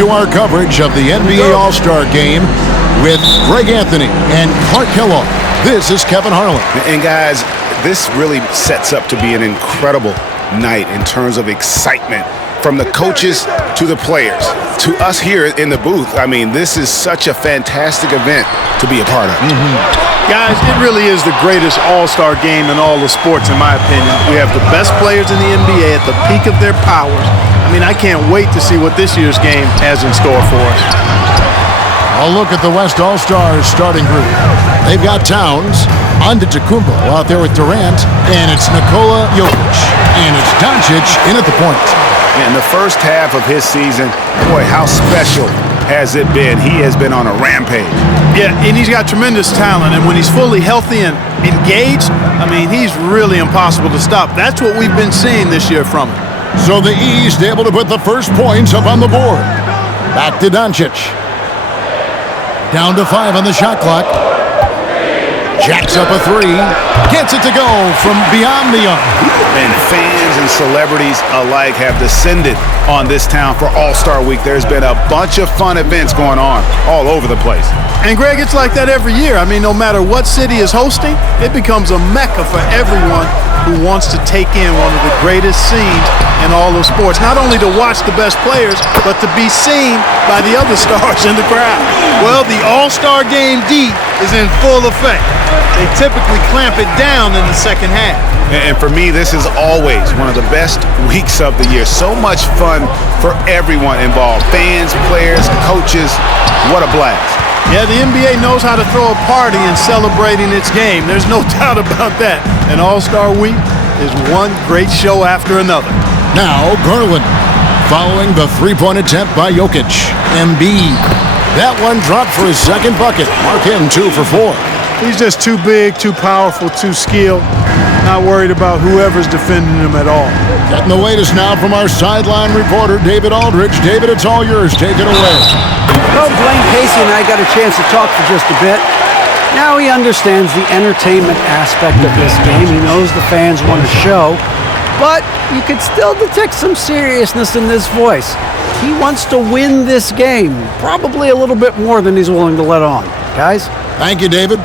into our coverage of the NBA All-Star Game with Greg Anthony and Clark Kellogg. This is Kevin Harlan. And guys, this really sets up to be an incredible night in terms of excitement from the coaches to the players to us here in the booth. I mean, this is such a fantastic event to be a part of. Guys, it really is the greatest all-star game in all the sports, in my opinion. We have the best players in the NBA at the peak of their powers. I mean, I can't wait to see what this year's game has in store for us. A look at the West All-Stars starting group. They've got Towns, Antetokounmpo out there with Durant, and it's Nikola Jokic. And it's Doncic in at the point. In the first half of his season, boy, how special has it been? He has been on a rampage. Yeah, and he's got tremendous talent, and when he's fully healthy and engaged, I mean, he's really impossible to stop. That's what we've been seeing this year from him. So the East able to put the first points up on the board. Back to Doncic. Down to 5 on the shot clock. Jacks up a 3. Gets it to go from beyond the arc. And fans and celebrities alike have descended on this town for All-Star Week. There's been a bunch of fun events going on all over the place. And Greg, it's like that every year. I mean, no matter what city is hosting, it becomes a mecca for everyone who wants to take in one of the greatest scenes in all of sports. Not only to watch the best players, but to be seen by the other stars in the crowd. Well, the All-Star Game D is in full effect. They typically clamp it down in the second half. And for me, this is always one of the best weeks of the year. So much fun for everyone involved. Fans, players, coaches. What a blast. Yeah, the NBA knows how to throw a party in celebrating its game. There's no doubt about that. And All-Star Week is one great show after another. Now, Garland, following the three-point attempt by Jokic. Embiid. That one dropped for his second bucket. Mark him 2 for 4. He's just too big, too powerful, too skilled. Not worried about whoever's defending him at all. Getting the latest now from our sideline reporter, David Aldridge. David, it's all yours. Take it away. Well, Blaine Casey and I got a chance to talk for just a bit. Now he understands the entertainment aspect of this game. He knows the fans want a show. But you could still detect some seriousness in this voice. He wants to win this game. Probably a little bit more than he's willing to let on. Guys? Thank you, David.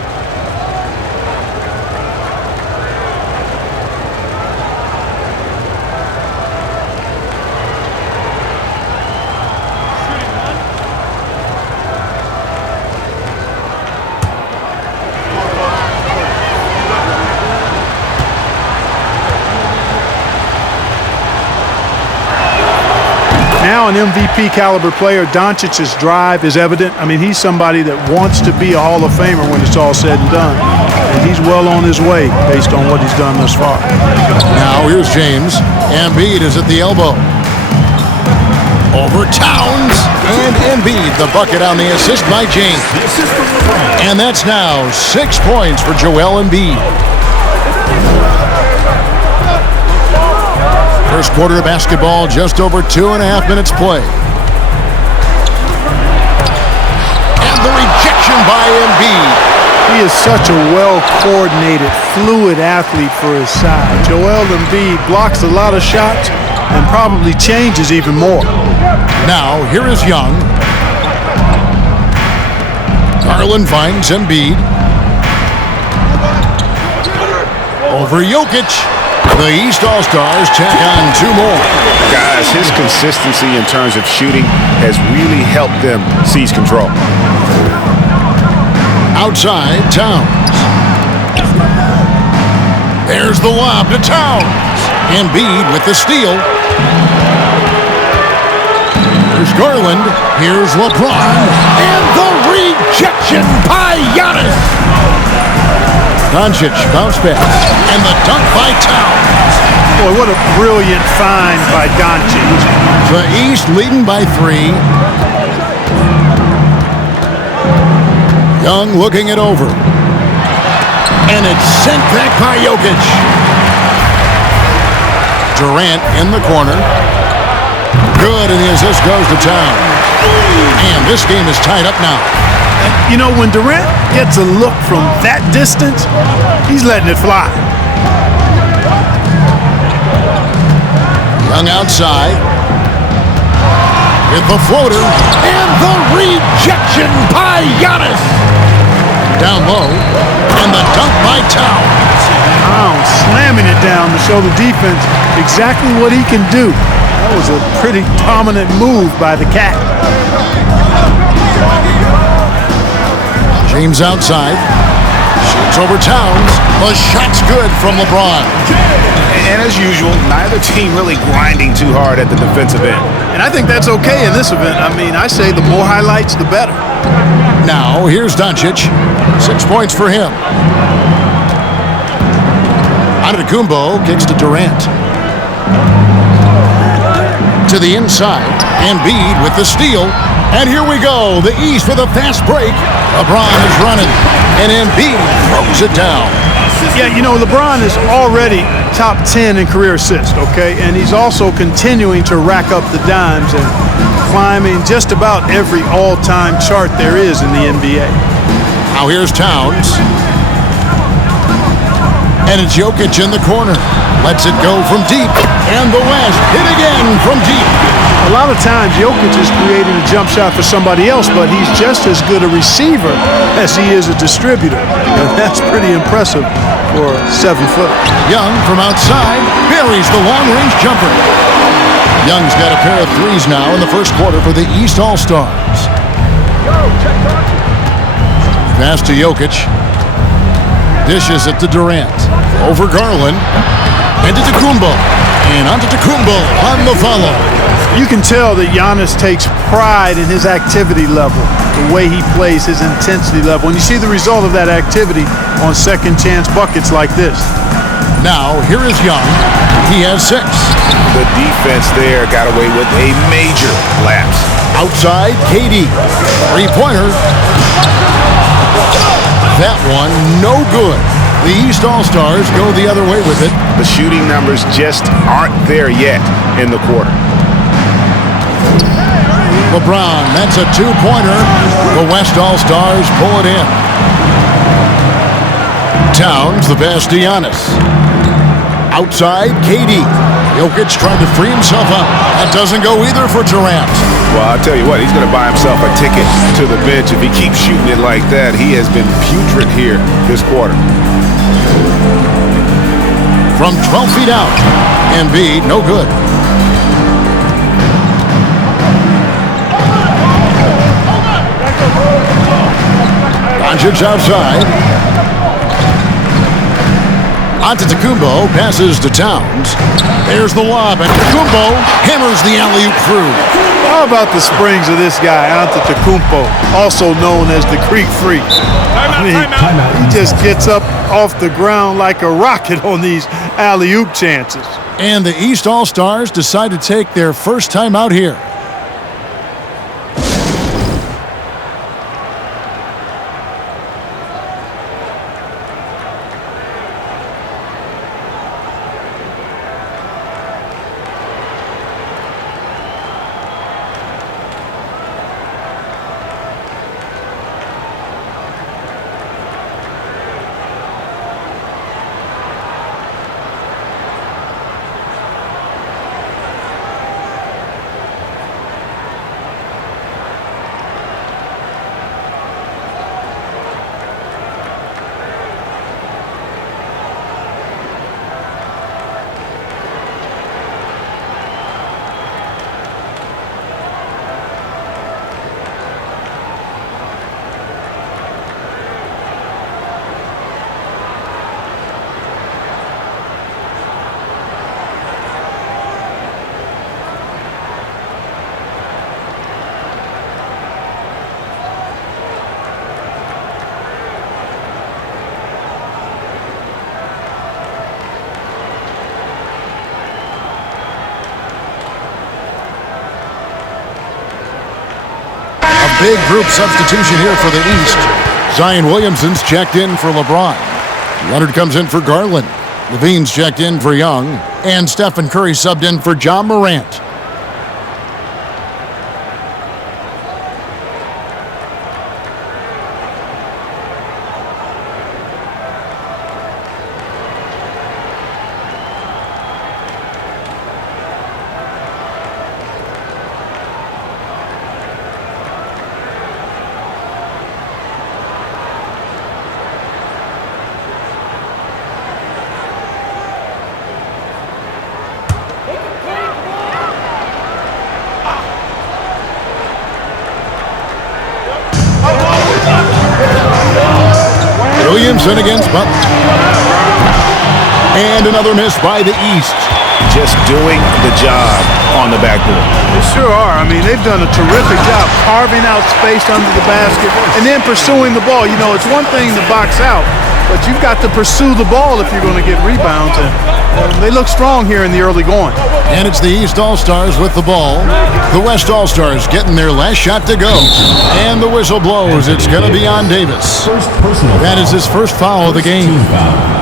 Now an MVP caliber player, Doncic's drive is evident. I mean, he's somebody that wants to be a Hall of Famer when it's all said and done. And he's well on his way based on what he's done thus far. Now here's James. Embiid is at the elbow. Over Towns. And Embiid, the bucket on the assist by James. And that's now 6 points for Joel Embiid. First quarter of basketball, just over 2.5 minutes play. And the rejection by Embiid. He is such a well-coordinated, fluid athlete for his size. Joel Embiid blocks a lot of shots and probably changes even more. Now, here is Young. Garland finds Embiid. Over Jokic. The East All-Stars tack on 2 more. Guys, his consistency in terms of shooting has really helped them seize control. Outside, Towns. There's the lob to Towns. Embiid with the steal. Here's Garland. Here's LeBron. And the rejection by Giannis. Doncic bounce pass. And the dunk by Towns. Boy, what a brilliant find by Doncic. The East leading by 3. Young looking it over. And it's sent back by Jokic. Durant in the corner. Good, and the assist goes to Towns. And this game is tied up now. You know, when Durant gets a look from that distance, he's letting it fly. Young outside. Hit the floater, and the rejection by Giannis. Down low, and the dunk by Towns. Towns slamming it down to show the defense exactly what he can do. That was a pretty dominant move by the Cat. James outside. Shoots over Towns. The shot's good from LeBron. And as usual, neither team really grinding too hard at the defensive end. And I think that's okay in this event. I mean, I say the more highlights, the better. Now, here's Doncic. 6 points for him. Antetokounmpo kicks to Durant. To the inside. Embiid with the steal. And here we go. The East with a fast break. LeBron is running. And Embiid throws it down. Yeah, you know, LeBron is already top 10 in career assists, okay? And he's also continuing to rack up the dimes and climbing just about every all-time chart there is in the NBA. Now here's Towns. And it's Jokic in the corner. Lets it go from deep. And the West hit again from deep. A lot of times, Jokic is creating a jump shot for somebody else, but he's just as good a receiver as he is a distributor. And that's pretty impressive for a 7-footer. Young from outside buries the long-range jumper. Young's got a pair of threes now in the first quarter for the East All-Stars. Pass to Jokic. Dishes it to Durant. Over Garland. And to Antetokounmpo. And Antetokounmpo on the follow. You can tell that Giannis takes pride in his activity level, the way he plays, his intensity level. And you see the result of that activity on second chance buckets like this. Now, here is Young. He has 6. The defense there got away with a major lapse. Outside, KD. Three-pointer. That one, no good. The East All-Stars go the other way with it. The shooting numbers just aren't there yet in the quarter. LeBron, that's a 2-pointer. The West All-Stars pull it in. Towns, the pass to Giannis. Outside, KD. Jokic trying to free himself up. That doesn't go either for Durant. Well, I'll tell you what, he's going to buy himself a ticket to the bench if he keeps shooting it like that. He has been putrid here this quarter. From 12 feet out. Embiid, no good. Doncic outside. Antetokounmpo passes to Towns. There's the lob, and Antetokounmpo hammers the alley-oop through. How about the springs of this guy, Antetokounmpo, also known as the Creek Freak? He just gets up off the ground like a rocket on these alley-oop chances. And the East All-Stars decide to take their first time out here. Big group substitution here for the East. Zion Williamson's checked in for LeBron. Leonard comes in for Garland. Levine's checked in for Young. And Stephen Curry subbed in for John Morant. Williamson against Butler. And another miss by the East. Just doing the job on the backboard. They sure are. I mean, they've done a terrific job carving out space under the basket and then pursuing the ball. You know, it's one thing to box out, but you've got to pursue the ball if you're going to get rebounds. And they look strong here in the early going. And it's the East All-Stars with the ball. The West All-Stars getting their last shot to go. And the whistle blows. It's going to be on Davis. That is his first foul of the game.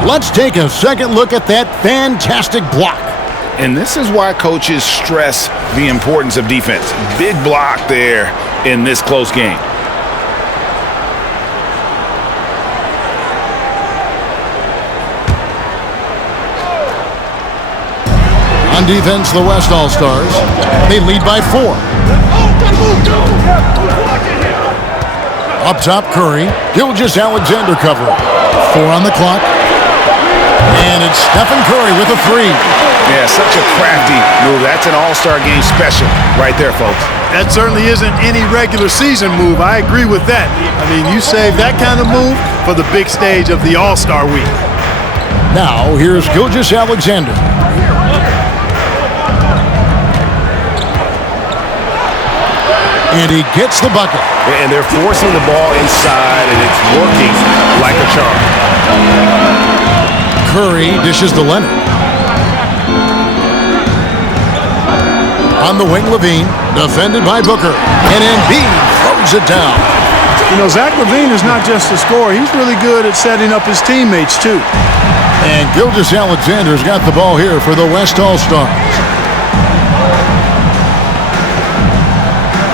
Let's take a second look at that fantastic block. And this is why coaches stress the importance of defense. Big block there in this close game. On defense, the West All-Stars. They lead by 4. Up top, Curry. Gilgeous-Alexander covering. 4 on the clock. And it's Stephen Curry with a 3. Yeah, such a crafty move. That's an all-star game special right there, folks. That certainly isn't any regular season move. I agree with that. I mean, you save that kind of move for the big stage of the All-Star Week. Now, here's Gilgeous-Alexander. And he gets the bucket. And they're forcing the ball inside, and it's working like a charm. Curry dishes to Leonard. On the wing, Levine, defended by Booker. And Embiid throws it down. You know, Zach LaVine is not just a scorer. He's really good at setting up his teammates, too. And Gilgeous-Alexander's got the ball here for the West All-Stars.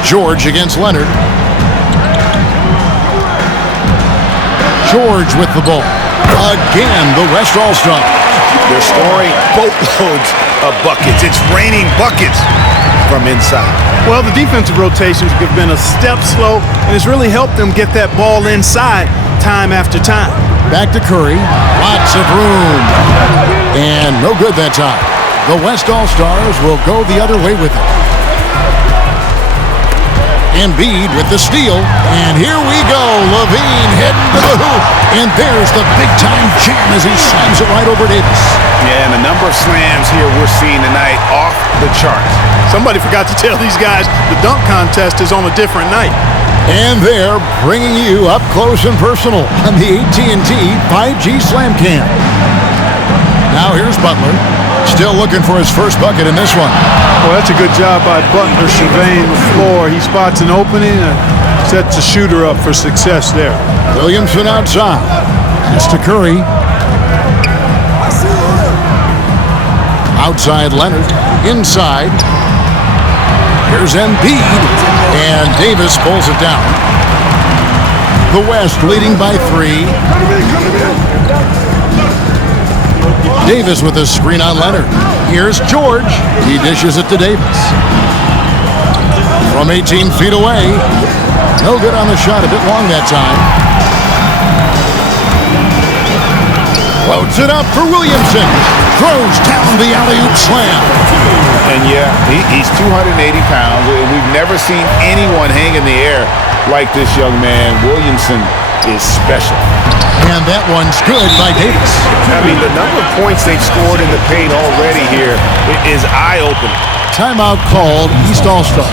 George against Leonard. George with the ball. Again, the West All-Stars. They're scoring boatloads of buckets. It's raining buckets from inside. Well, the defensive rotations have been a step slow, and it's really helped them get that ball inside time after time. Back to Curry. Lots of room. And no good that time. The West All-Stars will go the other way with it. Embiid with the steal, and here we go. Levine heading to the hoop, and there's the big-time jam as he slams it right over Davis. Yeah, and the number of slams here we're seeing tonight off the charts. Somebody forgot to tell these guys the dunk contest is on a different night. And they're bringing you up close and personal on the AT&T 5G Slam Cam. Now here's Butler, still looking for his first bucket in this one. Well, that's a good job by Butler surveying the floor. He spots an opening and sets the shooter up for success there. Williamson outside. It's to Curry. Outside Leonard. Inside. Here's Embiid. And Davis pulls it down. The West leading by 3. Davis with a screen on Leonard. Here's George. He dishes it to Davis. From 18 feet away. No good on the shot. A bit long that time. Floats it up for Williamson. Throws down the alley-oop slam. And yeah, he's 280 pounds, and we've never seen anyone hang in the air like this young man. Williamson is special. And that one's good by Davis. I mean, the number of points they've scored in the paint already here is eye-opening. Timeout called, East All-Stars.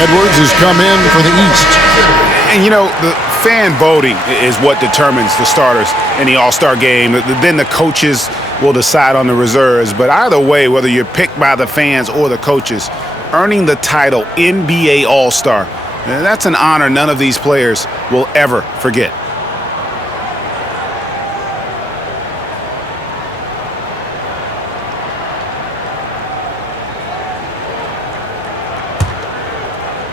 Edwards has come in for the East. And, you know, the fan voting is what determines the starters in the All-Star game. Then the coaches will decide on the reserves. But either way, whether you're picked by the fans or the coaches, earning the title NBA All-Star, that's an honor none of these players will ever forget.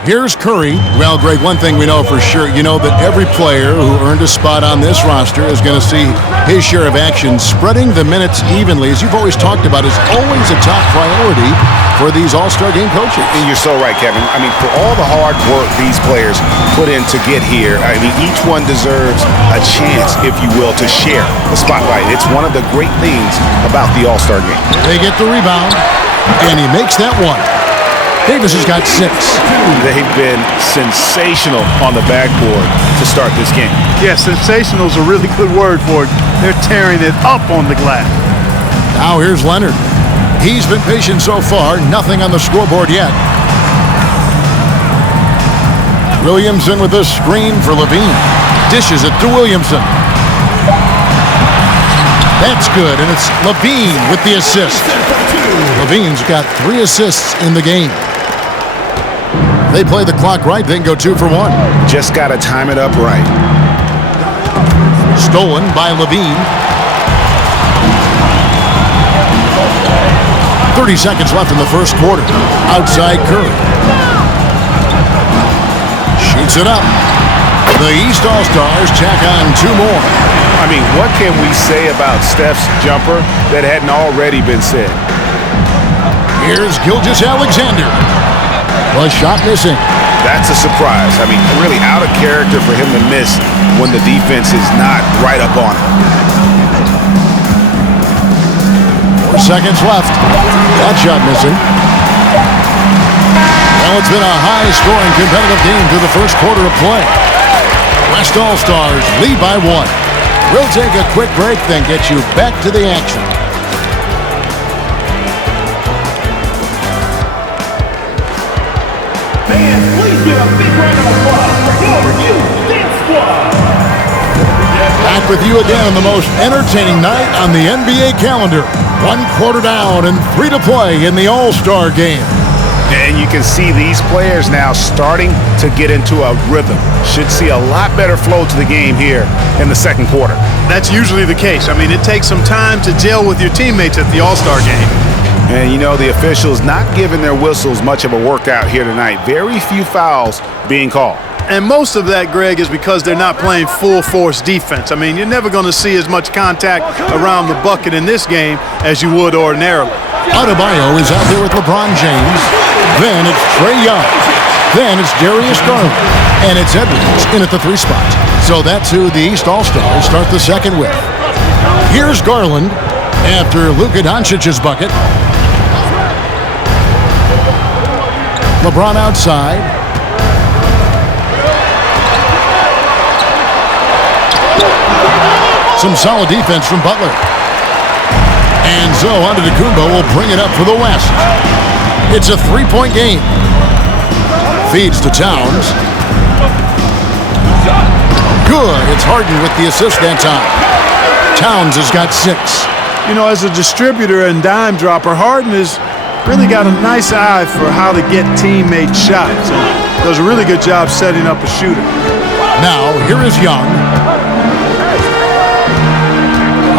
Here's Curry. Well, Greg, one thing we know for sure, you know that every player who earned a spot on this roster is going to see his share of action. Spreading the minutes evenly, as you've always talked about, is always a top priority for these All-Star game coaches. And you're so right, Kevin. I mean, for all the hard work these players put in to get here, I mean, each one deserves a chance, if you will, to share the spotlight. It's one of the great things about the All-Star game. They get the rebound, and he makes that one. Davis has got 6. They've been sensational on the backboard to start this game. Yeah, sensational is a really good word for it. They're tearing it up on the glass. Now here's Leonard. He's been patient so far. Nothing on the scoreboard yet. Williamson with the screen for Levine. Dishes it to Williamson. That's good, and it's Levine with the assist. Levine's got 3 assists in the game. They play the clock right, they can go 2 for 1. Just got to time it up right. Stolen by Levine. 30 seconds left in the first quarter. Outside Curry. Shoots it up. The East All-Stars tack on 2 more. I mean, what can we say about Steph's jumper that hadn't already been said? Here's Gilgeous-Alexander. The shot missing. That's a surprise. I mean, really out of character for him to miss when the defense is not right up on him. 4 seconds left. That shot missing. Well, it's been a high-scoring competitive game through the first quarter of play. West All-Stars lead by 1. We'll take a quick break, then get you back to the action. Fans, please give a big round of applause for your Dance Squad. Back with you again on the most entertaining night on the NBA calendar. 1 quarter down and 3 to play in the All-Star game. And you can see these players now starting to get into a rhythm. Should see a lot better flow to the game here in the second quarter. That's usually the case. I mean, it takes some time to gel with your teammates at the All-Star game. And, you know, the officials not giving their whistles much of a workout here tonight. Very few fouls being called. And most of that, Greg, is because they're not playing full-force defense. I mean, you're never going to see as much contact around the bucket in this game as you would ordinarily. Adebayo is out there with LeBron James. Then it's Trae Young. Then it's Darius Garland. And it's Edwards in at the 3 spot. So that's who the East All-Stars start the second with. Here's Garland after Luka Doncic's bucket. LeBron outside. Some solid defense from Butler. And so Antetokounmpo will bring it up for the West. It's a 3-point game. Feeds to Towns. Good. It's Harden with the assist that time. Towns has got 6. You know, as a distributor and dime dropper, Harden has really got a nice eye for how to get teammate shots. And does a really good job setting up a shooter. Now, here is Young.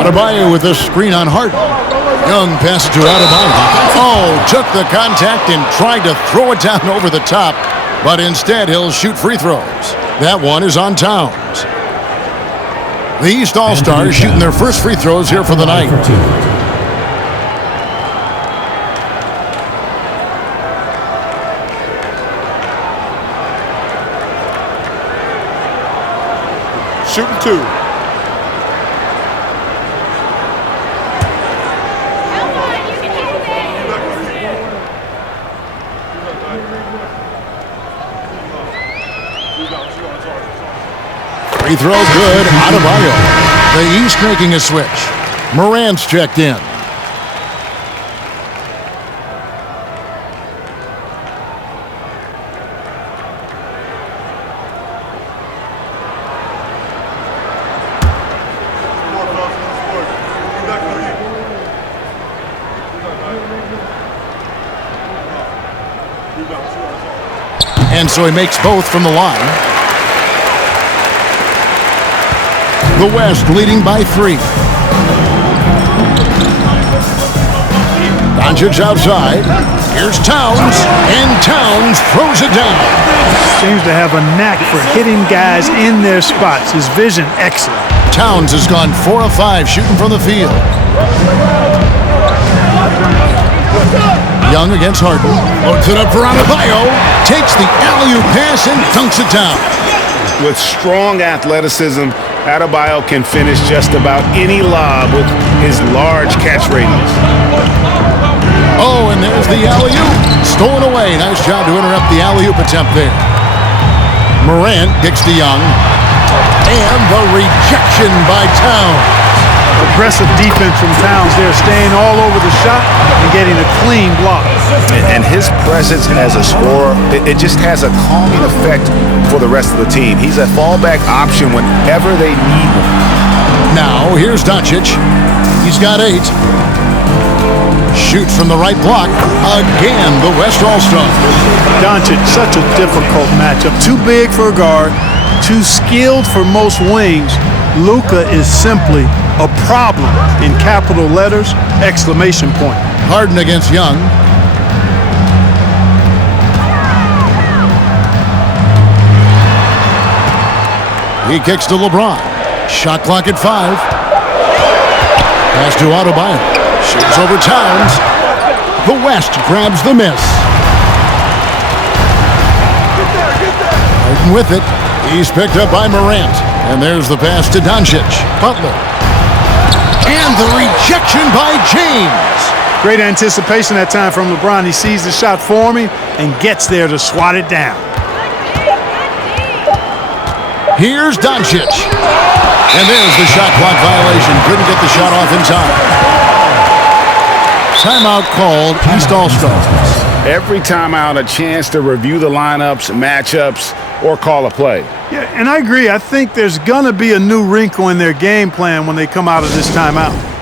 Adebayo with the screen on Harden. Young passes to Adebayo. Oh, took the contact and tried to throw it down over the top, but instead he'll shoot free throws. That one is on Towns. The East All-Stars shooting their first free throws here for the night. Shooting 2. Free throw good. Adebayo. The East making a switch. Morant's checked in. And so he makes both from the line. The West leading by 3. Doncic outside. Here's Towns, and Towns throws it down. Seems to have a knack for hitting guys in their spots. His vision, excellent. Towns has gone 4 of 5 shooting from the field. Young against Harden. Loads it up for Adebayo. Takes the alley-oop pass and dunks it down. With strong athleticism, Adebayo can finish just about any lob with his large catch radius. Oh, and there's the alley-oop. Stolen away. Nice job to interrupt the alley-oop attempt there. Morant kicks to Young. And the rejection by Towns. Aggressive defense from Towns there, staying all over the shot and getting a clean block. And his presence as a scorer, it just has a calming effect for the rest of the team. He's a fallback option whenever they need him. Now, here's Doncic. He's got 8. Shoots from the right block. Again, the West All-Star. Doncic, such a difficult matchup. Too big for a guard, too skilled for most wings. Luka is simply a problem in capital letters, exclamation point. Harden against Young. He kicks to LeBron. Shot clock at 5. Pass to Adebayo. Shoots over Towns. The West grabs the miss. Harden with it. He's picked up by Morant. And there's the pass to Doncic. Butler. And the rejection by James. Great anticipation that time from LeBron. He sees the shot forming and gets there to swat it down. Here's Doncic. And there's the shot clock violation. Couldn't get the shot off in time. Timeout called. East All-Stars. Every timeout, a chance to review the lineups, matchups, or call a play. Yeah, and I agree. I think there's going to be a new wrinkle in their game plan when they come out of this timeout.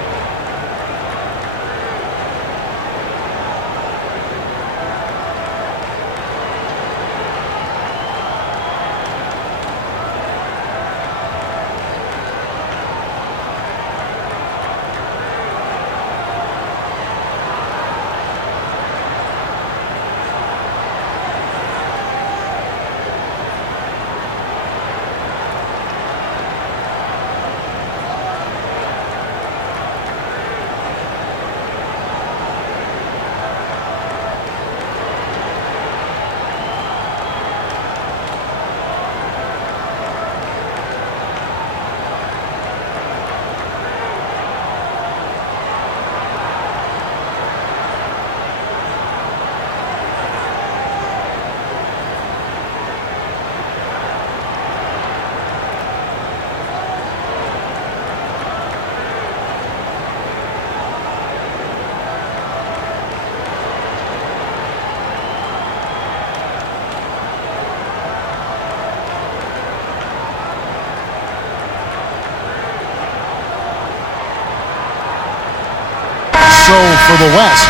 So for the West,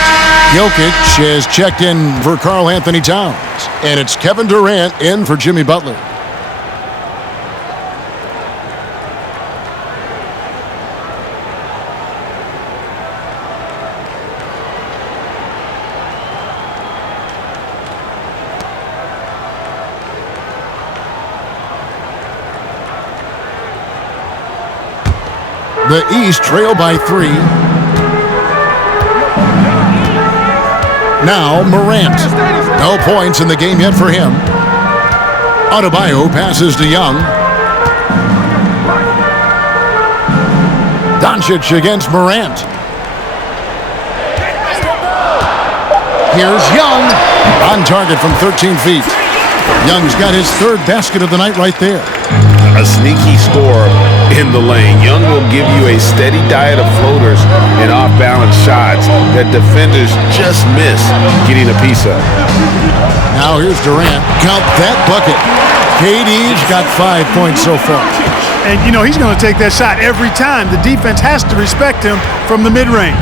Jokic has checked in for Karl Anthony Towns. And it's Kevin Durant in for Jimmy Butler. The East trail by 3. Now Morant. No points in the game yet for him. Adebayo passes to Young. Doncic against Morant. Here's Young. On target from 13 feet. Young's got his 3rd basket of the night right there. A sneaky score in the lane. Young will give you a steady diet of floaters and off-balance shots that defenders just miss getting a piece of. Now here's Durant. Count that bucket. KD's got 5 points so far. And, you know, he's going to take that shot every time. The defense has to respect him from the mid-range.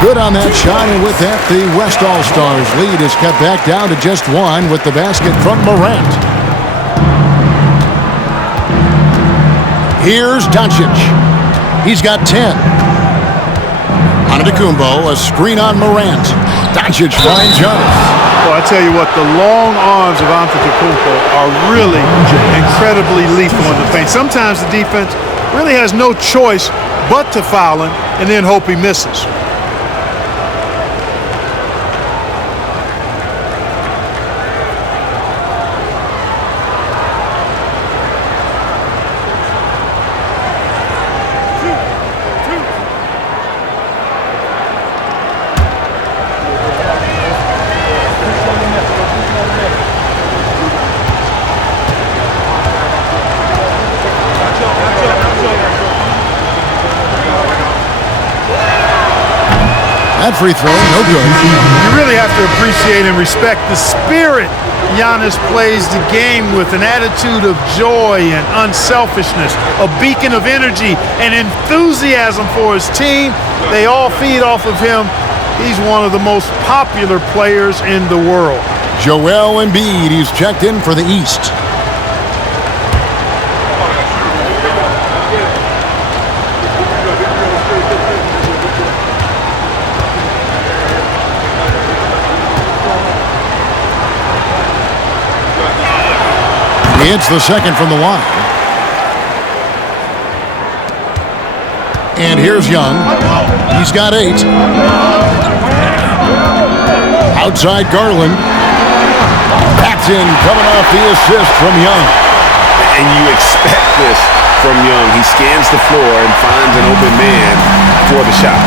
Good on that shot, and with that, the West All-Stars lead is cut back down to just one with the basket from Morant. Here's Doncic. He's got 10. Antetokounmpo, a screen on Morant. Doncic finds Giannis. Well, I tell you what, the long arms of Antetokounmpo are really incredibly lethal in the paint. Sometimes the defense really has no choice but to foul him and then hope he misses. That free throw, no good. You really have to appreciate and respect the spirit Giannis plays the game with, an attitude of joy and unselfishness, a beacon of energy and enthusiasm for his team. They all feed off of him. He's one of the most popular players in the world. Joel Embiid, he's checked in for the East. He hits the second from the line. And here's Young. He's got 8. Outside Garland. Paxton coming off the assist from Young. And you expect this from Young. He scans the floor and finds an open man for the shot.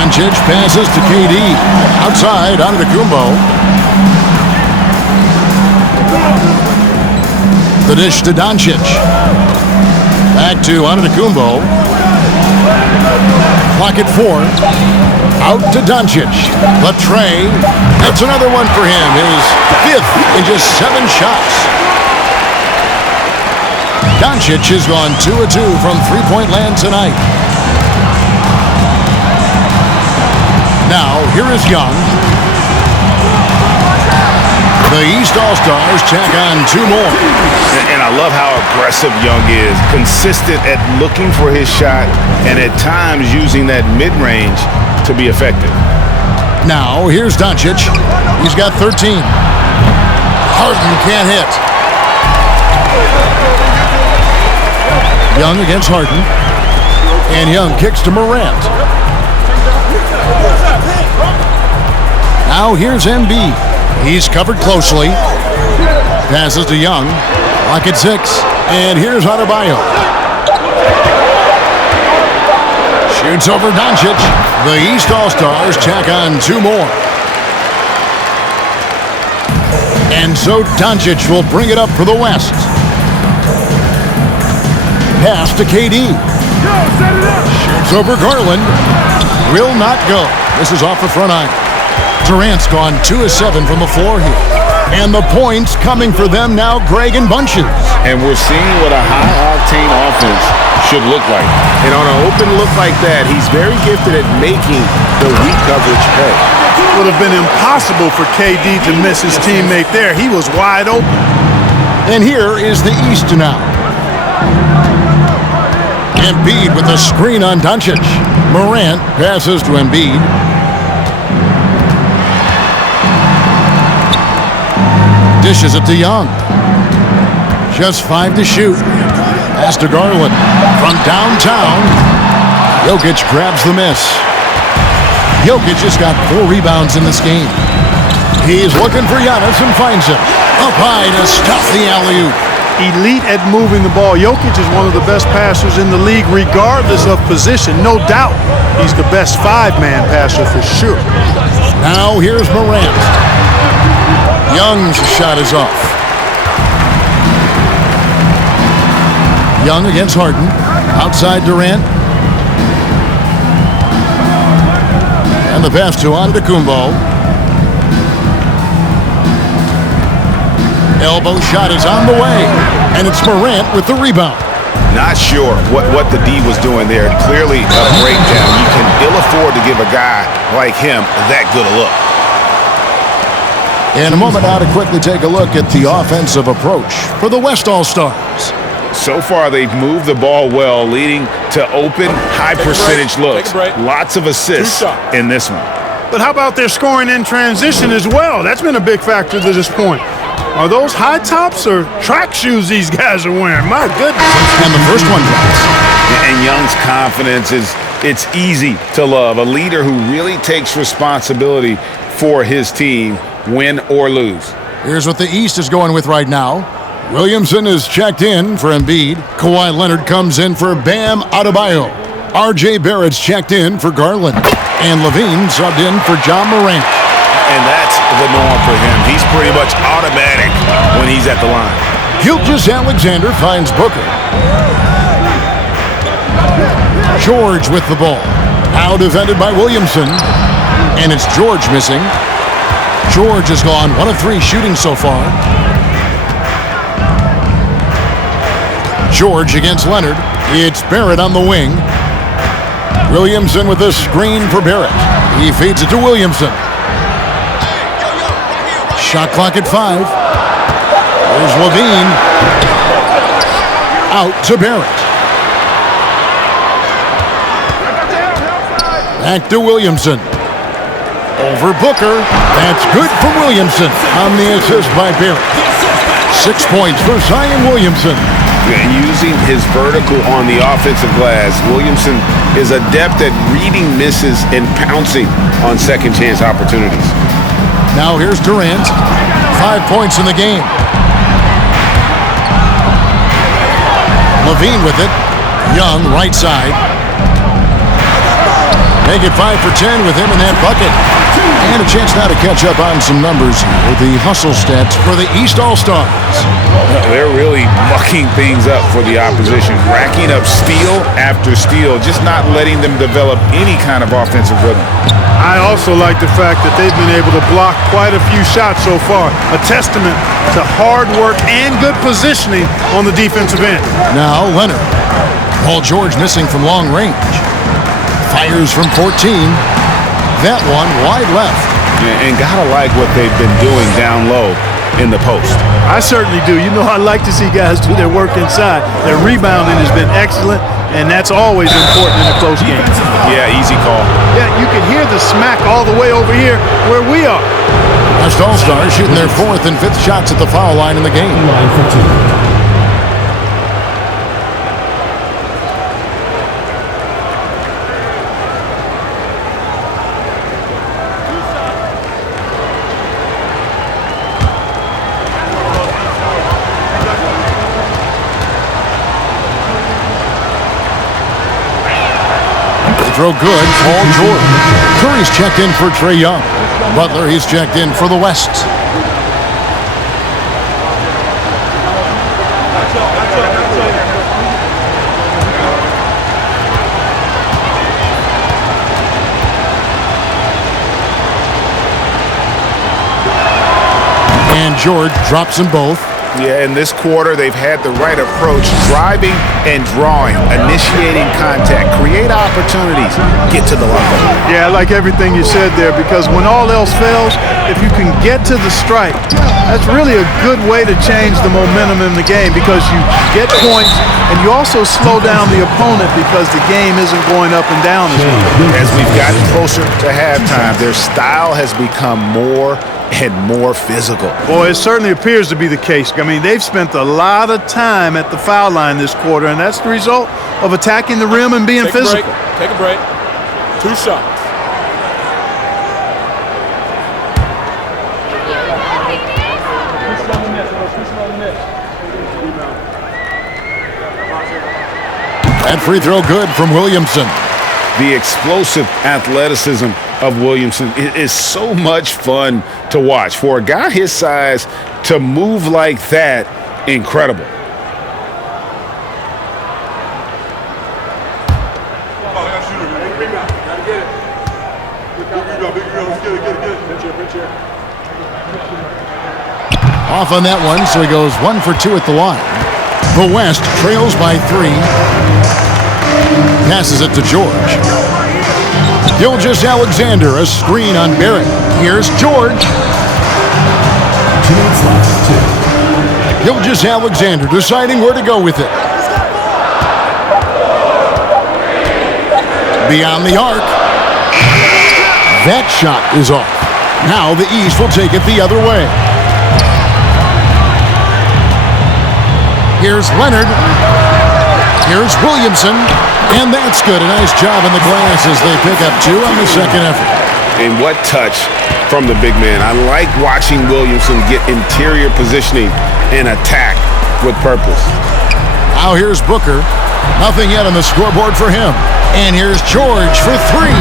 Doncic passes to KD. Outside, Antetokounmpo. The dish to Doncic. Back to Antetokounmpo. Clock at 4. Out to Doncic. But Trae, that's another one for him. His 5th in just 7 shots. Doncic has gone 2 of 2 from three-point land tonight. Now, here is Young. The East All-Stars tack on 2 more. And I love how aggressive Young is. Consistent at looking for his shot and at times using that mid-range to be effective. Now, here's Doncic. He's got 13. Harden can't hit. Young against Harden. And Young kicks to Morant. Now, here's Embiid. He's covered closely. Passes to Young. Clock at 6. And here's Adebayo. Shoots over Doncic. The East All-Stars tack on 2 more. And so Doncic will bring it up for the West. Pass to KD. Shoots over Garland. Will not go. This is off the front iron. Durant's gone 2 of 7 from the floor here. And the points coming for them now, Greg, in bunches. And we're seeing what a high-octane offense should look like. And on an open look like that, he's very gifted at making the weak coverage pay. It would have been impossible for KD to miss his teammate there. He was wide open. And here is the East now. Embiid with a screen on Doncic. Morant passes to Embiid. Dishes it to Young. Just 5 to shoot. Pass to Garland. From downtown, Jokic grabs the miss. Jokic has got 4 rebounds in this game. He's looking for Giannis and finds him. Up high to stop the alley-oop. Elite at moving the ball. Jokic is one of the best passers in the league, regardless of position. No doubt he's the best 5-man passer for sure. Now here's Morant. Young's shot is off. Young against Harden. Outside Durant. And the pass to Antetokounmpo. Elbow shot is on the way. And it's Morant with the rebound. Not sure what the D was doing there. Clearly a breakdown. You can ill afford to give a guy like him that good a look. In a moment now to quickly take a look at the offensive approach for the West All-Stars. So far, they've moved the ball well, leading to open, high-percentage looks. Lots of assists in this one. But how about their scoring in transition as well? That's been a big factor to this point. Are those high tops or track shoes these guys are wearing? My goodness. And the first one drops. And Young's confidence it's easy to love. A leader who really takes responsibility for his team, win or lose. Here's what the East is going with right now. Williamson is checked in for Embiid. Kawhi Leonard comes in for Bam Adebayo. R.J. Barrett's checked in for Garland. And Levine subbed in for John Morant. And that's the norm for him. He's pretty much automatic when he's at the line. Gilgeous-Alexander finds Booker. George with the ball. Now defended by Williamson. And it's George missing. George has gone 1 of 3 shooting so far. George against Leonard. It's Barrett on the wing. Williamson with a screen for Barrett. He feeds it to Williamson. Shot clock at 5. Here's Levine. Out to Barrett. Back to Williamson. Over Booker. That's good for Williamson on the assist by Barrett. 6 points for Zion Williamson. And using his vertical on the offensive glass, Williamson is adept at reading misses and pouncing on second chance opportunities. Now here's Durant. 5 points in the game. Levine with it. Young, right side. Make it 5 for 10 with him in that bucket. And a chance now to catch up on some numbers here. The hustle stats for the East All-Stars. They're really mucking things up for the opposition, racking up steal after steal, just not letting them develop any kind of offensive rhythm. I also like the fact that they've been able to block quite a few shots so far, a testament to hard work and good positioning on the defensive end. Now Leonard. Paul George missing from long range. Fires from 14. That one wide left. And gotta like what they've been doing down low in the post. I certainly do. You know, I like to see guys do their work inside. Their rebounding has been excellent, and that's always important in a close game. Yeah, easy call. Yeah, you can hear the smack all the way over here where we are. West All-Stars shooting their 4th and 5th shots at the foul line in the game. Throw good, Paul George. Curry's checked in for Trae Young. Butler, he's checked in for the West. And George drops them both. Yeah, in this quarter, they've had the right approach, driving and drawing, initiating contact, create opportunities, get to the line. Yeah, I like everything you said there, because when all else fails, if you can get to the stripe, that's really a good way to change the momentum in the game, because you get points and you also slow down the opponent because the game isn't going up and down as much. As we've gotten closer to halftime, their style has become more and more physical. Boy, it certainly appears to be the case. I mean, they've spent a lot of time at the foul line this quarter, and that's the result of attacking the rim and being physical. Take a break. 2 shots. That free throw good from Williamson. The explosive athleticism of Williamson is so much fun to watch. For a guy his size to move like that, incredible. Off on that one, so he goes 1 for 2 at the line. The West trails by 3. Passes it to George. Gilgeous-Alexander, a screen on Barrett. Here's George. 2 minutes left. Gilgeous-Alexander deciding where to go with it. Beyond the arc. That shot is off. Now the East will take it the other way. Here's Leonard. Here's Williamson. And that's good. A nice job in the glass as they pick up 2 on the second effort. And what touch from the big man. I like watching Williamson get interior positioning and attack with purpose. Now here's Booker. Nothing yet on the scoreboard for him. And here's George for 3.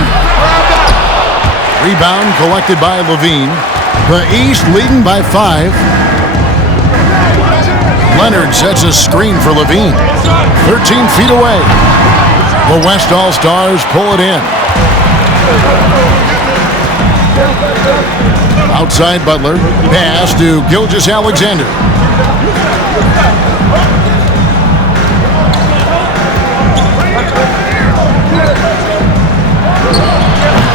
Rebound collected by Levine. The East leading by 5. Leonard sets a screen for Levine. 13 feet away. The West All-Stars pull it in. Outside Butler. Pass to Gilgeous-Alexander.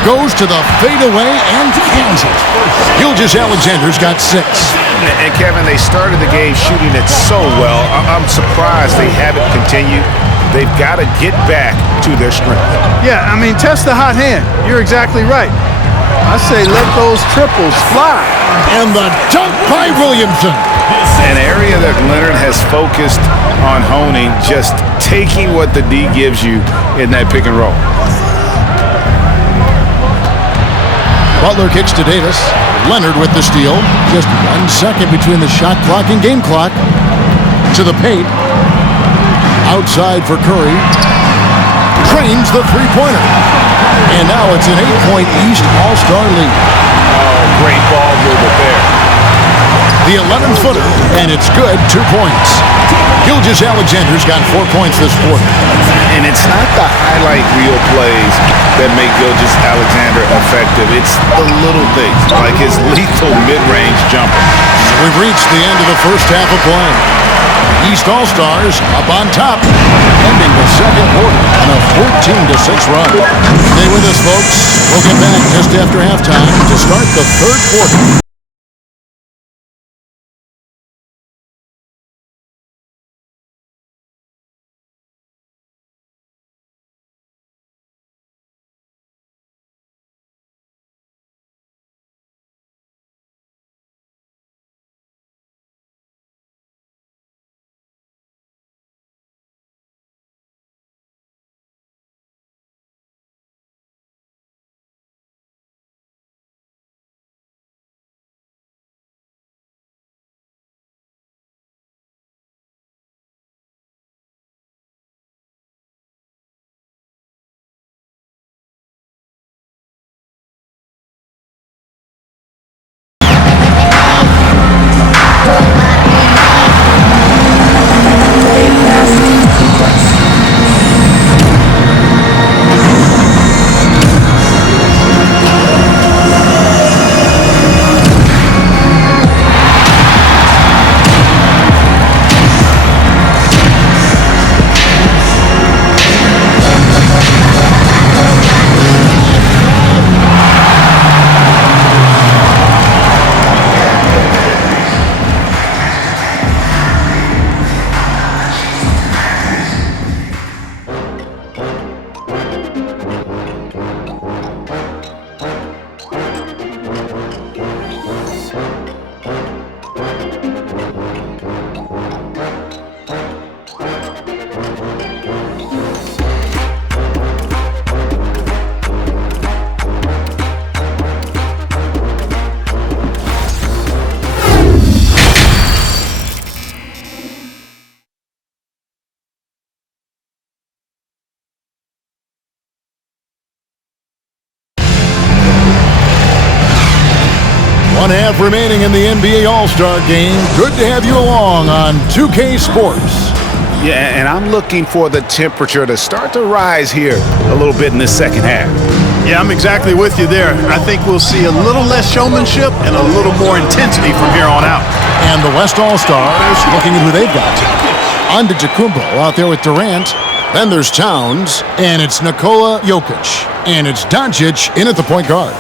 Goes to the fadeaway and cans it. Gilgeous-Alexander's got 6. And Kevin, they started the game shooting it so well. I'm surprised they haven't continued. They've got to get back to their strength. Yeah, I mean, test the hot hand. You're exactly right. I say let those triples fly. And the dunk by Williamson. An area that Leonard has focused on honing, just taking what the D gives you in that pick and roll. Butler kicks to Davis. Leonard with the steal. Just 1 second between the shot clock and game clock. To the paint. Outside for Curry. Trains the three-pointer. And now it's an 8-point East All-Star lead. Oh, great ball movement there. The 11-footer, and it's good, 2 points. Gilgeous-Alexander's got 4 points this quarter. And it's not the highlight reel plays that make Gilgeous-Alexander effective. It's the little things, like his lethal mid-range jumper. We've reached the end of the first half of play. East All-Stars up on top, ending the second quarter on a 14-6 run. Stay with us, folks. We'll get back just after halftime to start the third quarter. One half remaining in the NBA All-Star Game. Good to have you along on 2K Sports. Yeah, and I'm looking for the temperature to start to rise here a little bit in this second half. Yeah, I'm exactly with you there. I think we'll see a little less showmanship and a little more intensity from here on out. And the West All-Stars looking at who they've got. Antetokounmpo out there with Durant. Then there's Towns, and it's Nikola Jokic. And it's Doncic in at the point guard.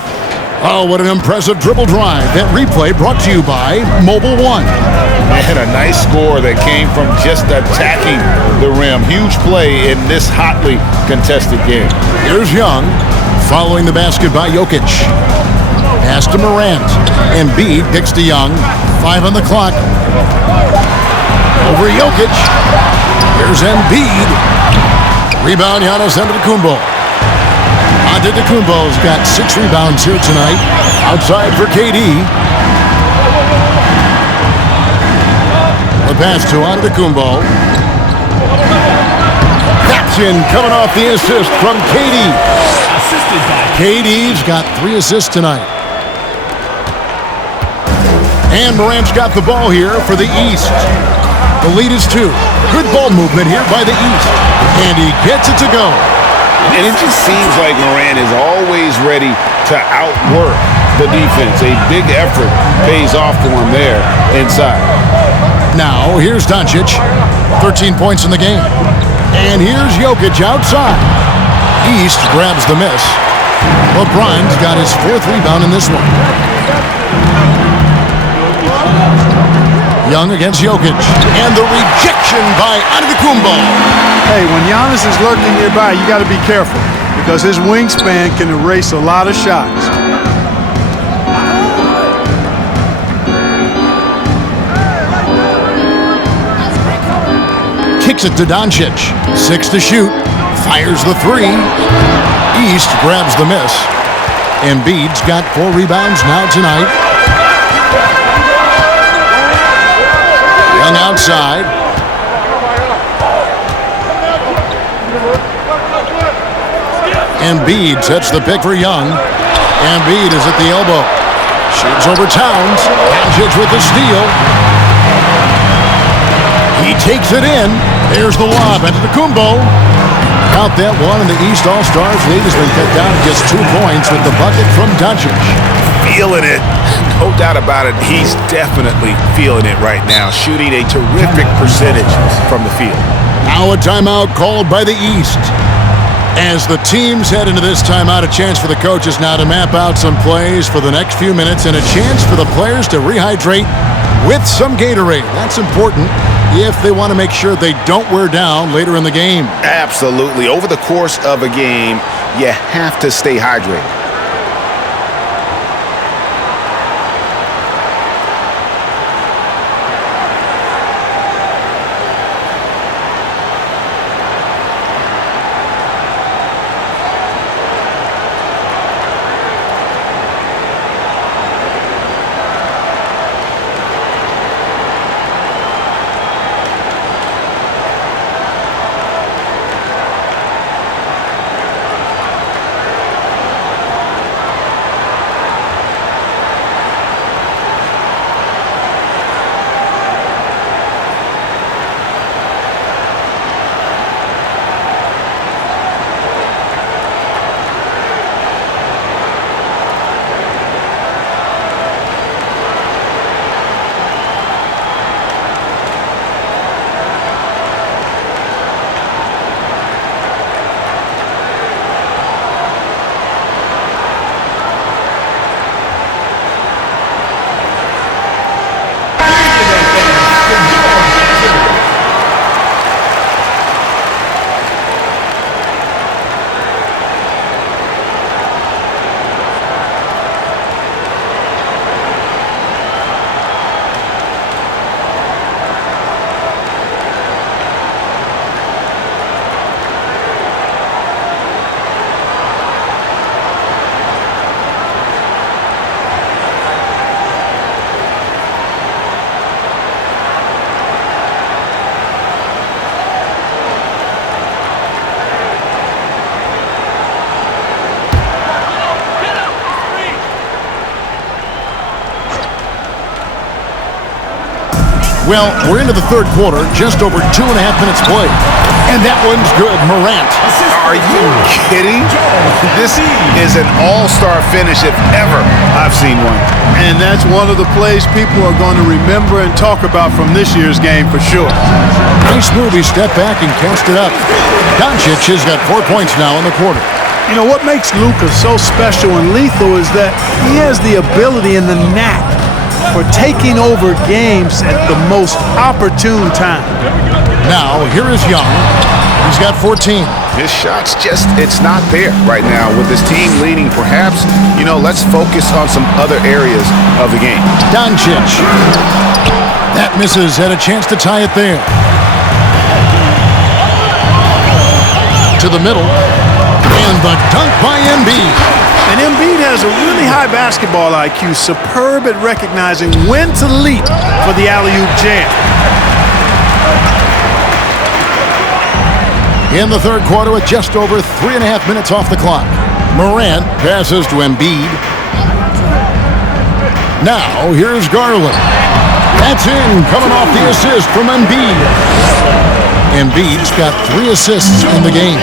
Oh, what an impressive dribble drive. That replay brought to you by Mobile One. And a nice score that came from just attacking the rim. Huge play in this hotly contested game. Here's Young, following the basket by Jokic. Pass to Morant. Embiid picks to Young. 5 on the clock. Over Jokic. Here's Embiid. Rebound, Giannis Antetokounmpo. Antetokounmpo's got 6 rebounds here tonight. Outside for KD. The pass to Antetokounmpo. Caption coming off the assist from KD. KD's got 3 assists tonight. And Morant's got the ball here for the East. The lead is 2. Good ball movement here by the East. And he gets it to go. And it just seems like Morant is always ready to outwork the defense. A big effort pays off for him there inside. Now, here's Doncic. 13 points in the game. And here's Jokic outside. East grabs the miss. LeBron's got his 4th rebound in this one. Young against Jokic. And the rejection by Antetokounmpo. Hey, when Giannis is lurking nearby, you got to be careful because his wingspan can erase a lot of shots. Kicks it to Doncic. 6 to shoot. Fires the 3. East grabs the miss. Embiid's got 4 rebounds now tonight. Young outside. Embiid sets the pick for Young. Embiid is at the elbow. Shoots over Towns. Doncic with the steal. He takes it in. There's the lob. Antetokounmpo. Count that one, and the East All-Stars lead has been cut down to just 2 points with the bucket from Doncic. Feeling it. No doubt about it. He's definitely feeling it right now. Shooting a terrific percentage from the field. Now a timeout called by the East. As the teams head into this timeout, a chance for the coaches now to map out some plays for the next few minutes and a chance for the players to rehydrate with some Gatorade. That's important if they want to make sure they don't wear down later in the game. Absolutely. Over the course of a game, you have to stay hydrated. Well, we're into the third quarter, just over 2.5 minutes played. And that one's good. Morant. Are you kidding? This is an all-star finish if ever I've seen one. And that's one of the plays people are going to remember and talk about from this year's game for sure. Nice move. He stepped back and cast it up. Doncic has got 4 points now in the quarter. You know, what makes Luka so special and lethal is that he has the ability and the knack for taking over games at the most opportune time. Now, here is Young. He's got 14. His shot's just, it's not there right now with his team leading. Perhaps, let's focus on some other areas of the game. Doncic. That misses. Had a chance to tie it there. To the middle. And the dunk by Embiid. And Embiid has a really high basketball IQ, superb at recognizing when to leap for the alley-oop jam. In the third quarter with just over 3.5 minutes off the clock. Morant passes to Embiid. Now, here's Garland. That's in, coming off the assist from Embiid. Embiid's got 3 assists in the game.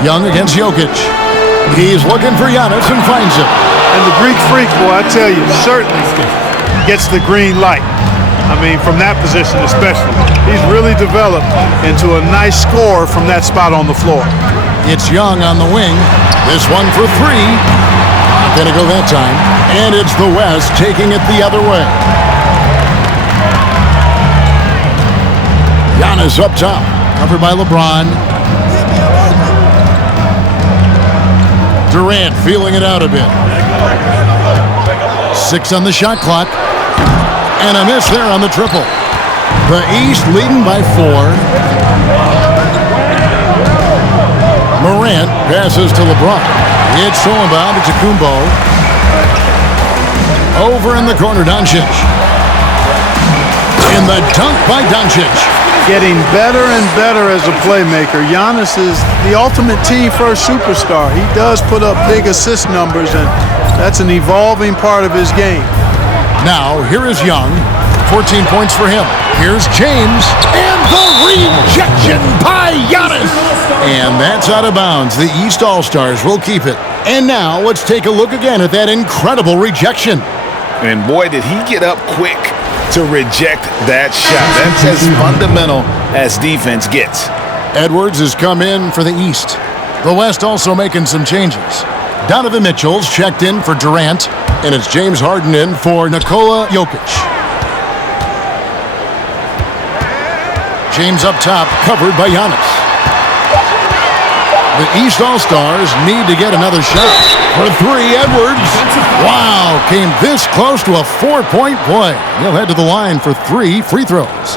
Young against Jokic. He's looking for Giannis and finds him. And the Greek freak, boy, I tell you, certainly gets the green light. I mean, from that position especially. He's really developed into a nice scorer from that spot on the floor. It's Young on the wing. This one for 3. Not going to go that time. And it's the West taking it the other way. Giannis up top. Covered by LeBron. Durant feeling it out a bit. 6 on the shot clock. And a miss there on the triple. The East leading by 4. Morant passes to LeBron. It's stolen by Antetokounmpo. Over in the corner, Doncic. And the dunk by Doncic. Getting better and better as a playmaker. Giannis is the ultimate team-first superstar. He does put up big assist numbers, and that's an evolving part of his game. Now, here is Young. 14 points for him. Here's James. And the rejection by Giannis. And that's out of bounds. The East All-Stars will keep it. And now, let's take a look again at that incredible rejection. And boy, did he get up quick to reject that shot. That's as fundamental as defense gets. Edwards has come in for the East. The West also making some changes. Donovan Mitchell's checked in for Durant, and it's James Harden in for Nikola Jokic. James up top, covered by Giannis. The East All-Stars need to get another shot. For 3, Edwards. Wow, came this close to a 4-point play. He'll head to the line for 3 free throws.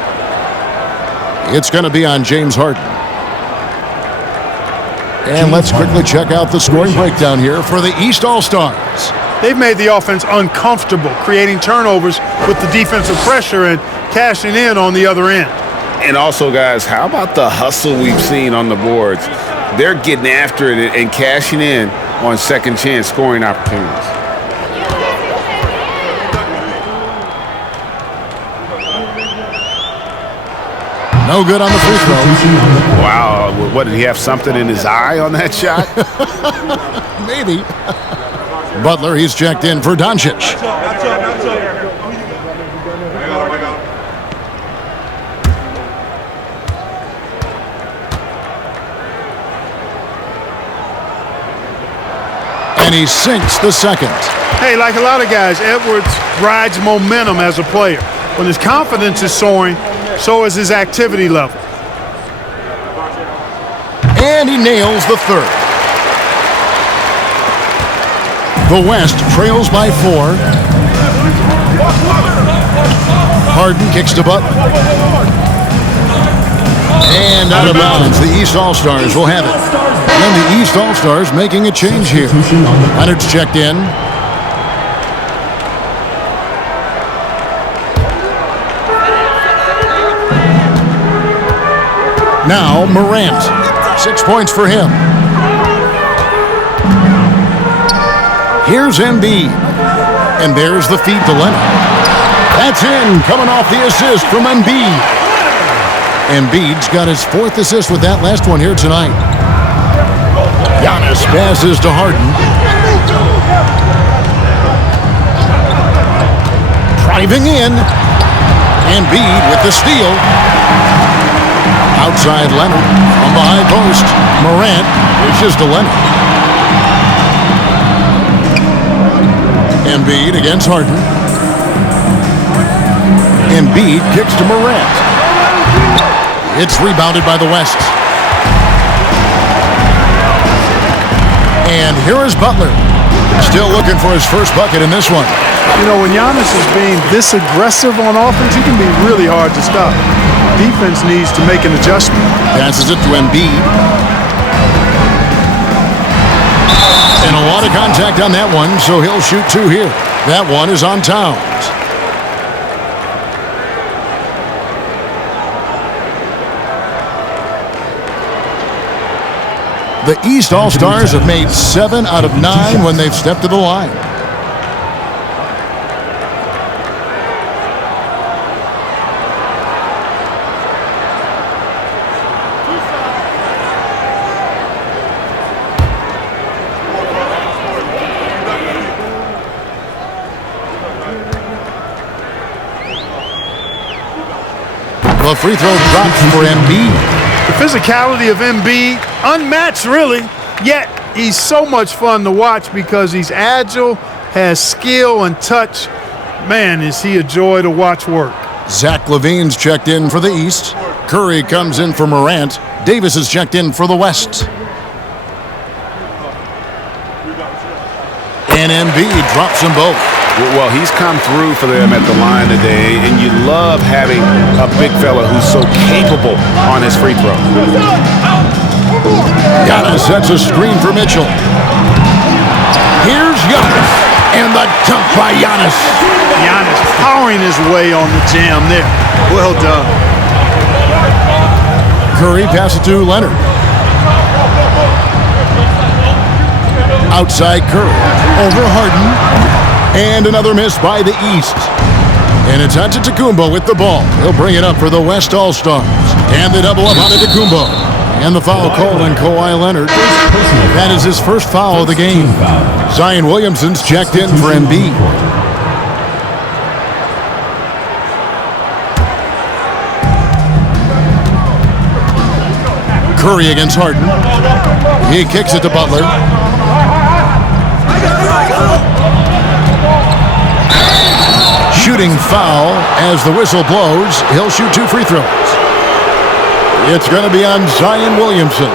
It's going to be on James Harden. And let's quickly check out the scoring breakdown here for the East All-Stars. They've made the offense uncomfortable, creating turnovers with the defensive pressure and cashing in on the other end. And also, guys, how about the hustle we've seen on the boards? They're getting after it and cashing in on second chance scoring opportunities. No good on the free throw. Wow, what, did he have something in his eye on that shot? Maybe. Butler, he's checked in for Doncic. And he sinks the second. Hey, like a lot of guys, Edwards rides momentum as a player. When his confidence is soaring, so is his activity level. And he nails the third. The West trails by 4. Harden kicks to Butler. And out of bounds, the East All-Stars will have it. And the East All-Stars making a change here. Leonard's checked in. Now Morant. 6 points for him. Here's Embiid. And there's the feed to Leonard. That's in, coming off the assist from Embiid. Embiid's got his 4th assist with that last one here tonight. Giannis passes to Harden. Driving in. Embiid with the steal. Outside Leonard from the high post. Morant dishes to Leonard. Embiid against Harden. Embiid kicks to Morant. It's rebounded by the West. And here is Butler. Still looking for his first bucket in this one. You know, when Giannis is being this aggressive on offense, he can be really hard to stop. Defense needs to make an adjustment. Passes it to Embiid. And a lot of contact on that one, so he'll shoot 2 here. That one is on Towns. The East All-Stars have made 7 out of 9 when they've stepped to the line. The free throw drops for Embiid. The physicality of Embiid, unmatched really, yet he's so much fun to watch because he's agile, has skill and touch. Man, is he a joy to watch work. Zach LaVine's checked in for the East. Curry comes in for Morant. Davis is checked in for the West. And Embiid drops them both. Well, he's come through for them at the line today, and you love having a big fella who's so capable on his free throw. Giannis sets a screen for Mitchell. Here's Giannis, and the dunk by Giannis. Giannis powering his way on the jam there. Well done. Curry passes to Leonard. Outside Curry, over Harden. And another miss by the East. And it's Antetokounmpo with the ball. He'll bring it up for the West All-Stars. And they double up on Antetokounmpo. And the foul called on Kawhi Leonard. That is his first foul of the game. Zion Williamson's checked in for Embiid. Curry against Harden. He kicks it to Butler. Shooting foul as the whistle blows. He'll shoot 2 free throws. It's going to be on Zion Williamson.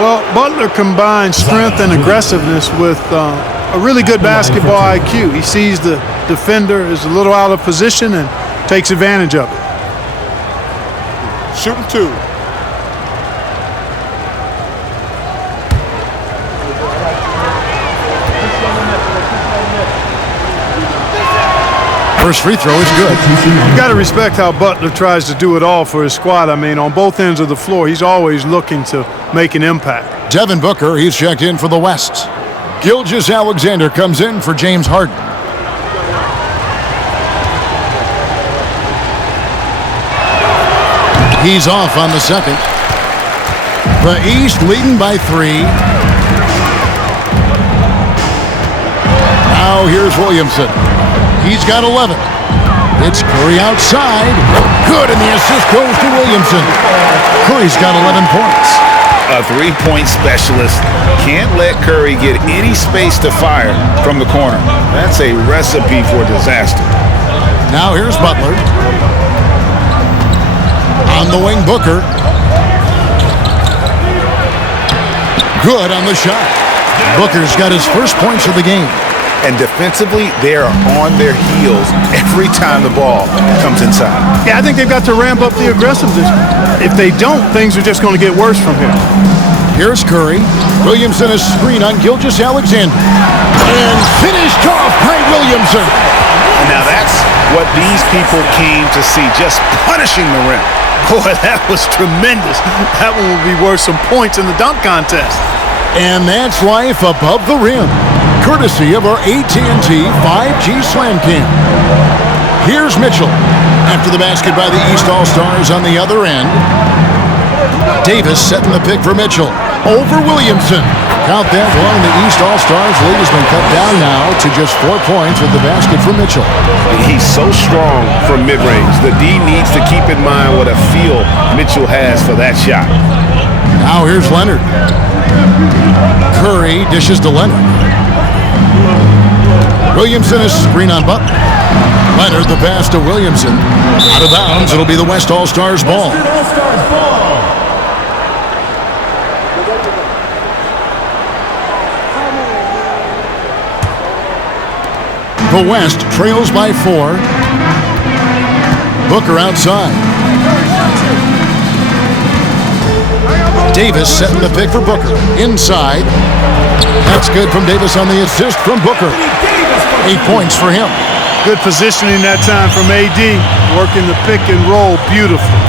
Well, Butler combines strength and aggressiveness with a really good basketball IQ. He sees the defender is a little out of position and takes advantage of it. Shooting 2. First free throw is good. You got to respect how Butler tries to do it all for his squad. I mean, on both ends of the floor, he's always looking to make an impact. Devin Booker, he's checked in for the West. Gilgeous-Alexander comes in for James Harden. He's off on the second. The East leading by 3. Now here's Williamson. He's got 11. It's Curry outside. Good, and the assist goes to Williamson. Curry's got 11 points. A three-point specialist can't let Curry get any space to fire from the corner. That's a recipe for disaster. Now here's Butler. On the wing, Booker. Good on the shot. Booker's got his first points of the game. And defensively, they are on their heels every time the ball comes inside. Yeah, I think they've got to ramp up the aggressiveness. If they don't, things are just going to get worse from here. Here's Curry. Williamson is screen on Gilgeous-Alexander. And finished off by Williamson. And now that's what these people came to see, just punishing the rim. Boy, that was tremendous. That one will be worth some points in the dunk contest. And that's life above the rim. courtesy of our AT&T 5G Slam Cam. Here's Mitchell. After the basket by the East All-Stars on the other end. Davis setting the pick for Mitchell. Over Williamson. Count that one. The East All-Stars lead has been cut down now to just 4 points with the basket for Mitchell. He's so strong from mid-range. The D needs to keep in mind what a feel Mitchell has for that shot. Now here's Leonard. Curry dishes to Leonard. Williamson is screen on Butler. Leonard the pass to Williamson. Out of bounds. It'll be the West All-Stars ball. The West trails by 4. Booker outside. Davis setting the pick for Booker. Inside. That's good from Davis on the assist from Booker. 8 points for him. Good positioning that time from AD. Working the pick and roll beautifully.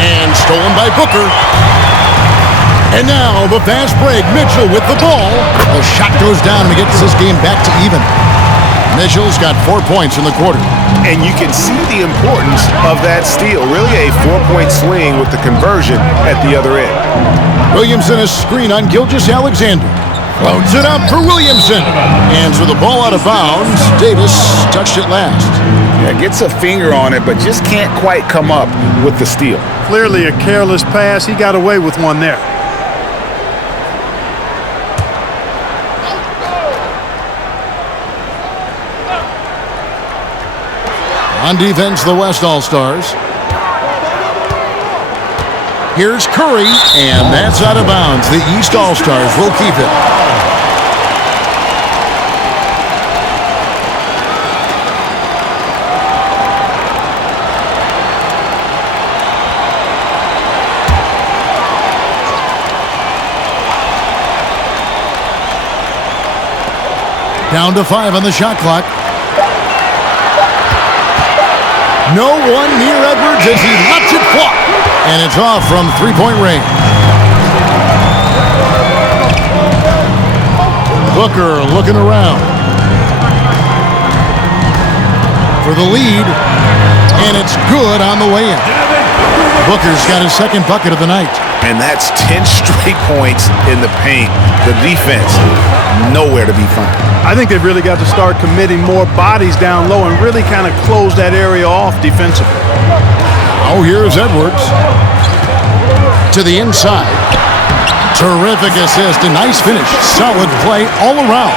And stolen by Booker. And now the fast break. Mitchell with the ball. The shot goes down and gets this game back to even. Mitchell's got 4 points in the quarter. And you can see the importance of that steal. Really a 4-point swing with the conversion at the other end. Williamson is screen on Gilgeous-Alexander. Floats it up for Williamson. Hands with the ball out of bounds. Davis touched it last. Yeah, gets a finger on it, but just can't quite come up with the steal. Clearly a careless pass. He got away with one there. On defense, the West All-Stars. Here's Curry, and that's out of bounds. The East All-Stars will keep it. Down to 5 on the shot clock. No one near Edwards as he lets it fly. And it's off from three-point range. Booker looking around for the lead. And it's good on the way in. Booker's got his second bucket of the night. And that's 10 straight points in the paint. The defense, nowhere to be found. I think they've really got to start committing more bodies down low and really kind of close that area off defensively. Oh, here's Edwards. To the inside. Terrific assist. A nice finish. Solid play all around.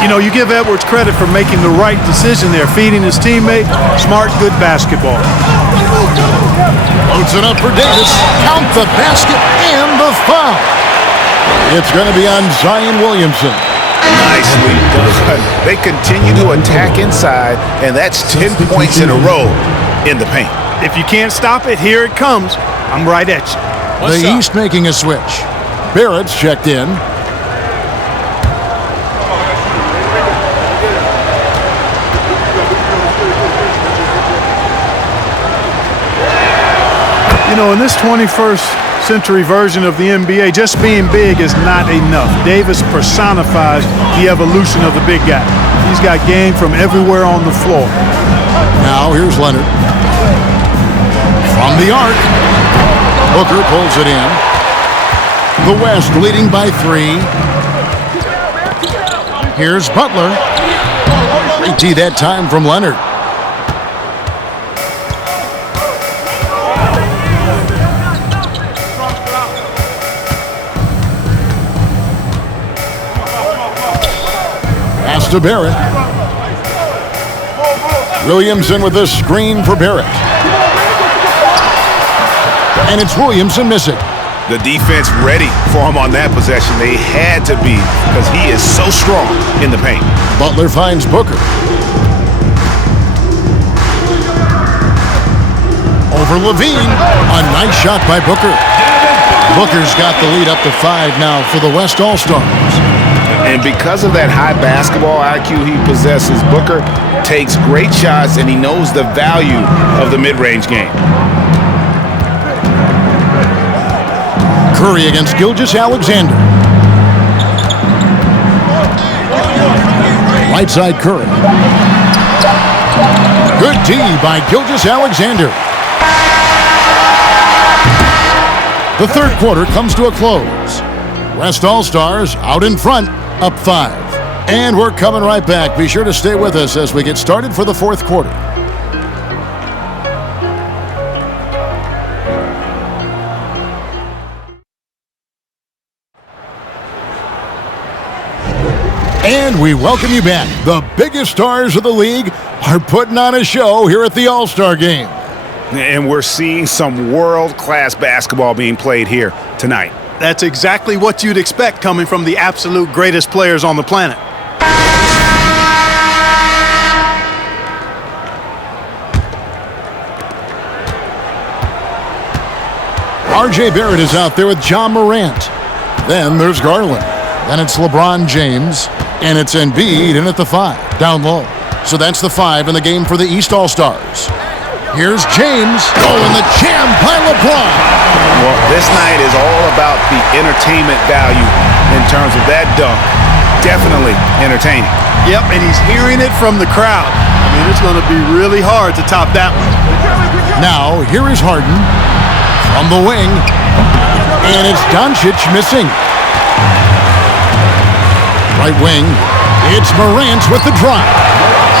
You know, you give Edwards credit for making the right decision there, feeding his teammate. Smart, good basketball. Loads it up for Davis. Count the basket and the foul. It's going to be on Zion Williamson. Nicely done. They continue to attack inside, and that's 10 points in a row in the paint. If you can't stop it, here it comes. I'm right at you. The East making a switch. Barrett's checked in. You know, in this 21st century version of the NBA, just being big is not enough. Davis personifies the evolution of the big guy. He's got game from everywhere on the floor. Now here's Leonard. From the arc. Booker pulls it in. The West leading by 3. Here's Butler. Great D that time from Leonard. Pass to Barrett. Williamson with a screen for Barrett. And it's Williamson missing. The defense ready for him on that possession. They had to be because he is so strong in the paint. Butler finds Booker. Over Levine. A nice shot by Booker. Booker's got the lead up to 5 now for the West All-Stars. And because of that high basketball IQ he possesses, Booker takes great shots and he knows the value of the mid-range game. Curry against Gilgeous-Alexander. Right side Curry. Good D by Gilgeous-Alexander. The third quarter comes to a close. West All-Stars out in front, up 5. And we're coming right back. Be sure to stay with us as we get started for the fourth quarter. And we welcome you back. The biggest stars of the league are putting on a show here at the All-Star Game. And we're seeing some world-class basketball being played here tonight. That's exactly what you'd expect coming from the absolute greatest players on the planet. R.J. Barrett is out there with John Morant. Then there's Garland. Then it's LeBron James. And it's Embiid in at the 5, down low. So that's the 5 in the game for the East All-Stars. Here's James. Oh, and the jam by LeBron. Well, this night is all about the entertainment value in terms of that dunk. Definitely entertaining. Yep, and he's hearing it from the crowd. I mean, it's going to be really hard to top that one. Now, here is Harden from the wing. And it's Doncic missing. Right wing, it's Morant with the drive.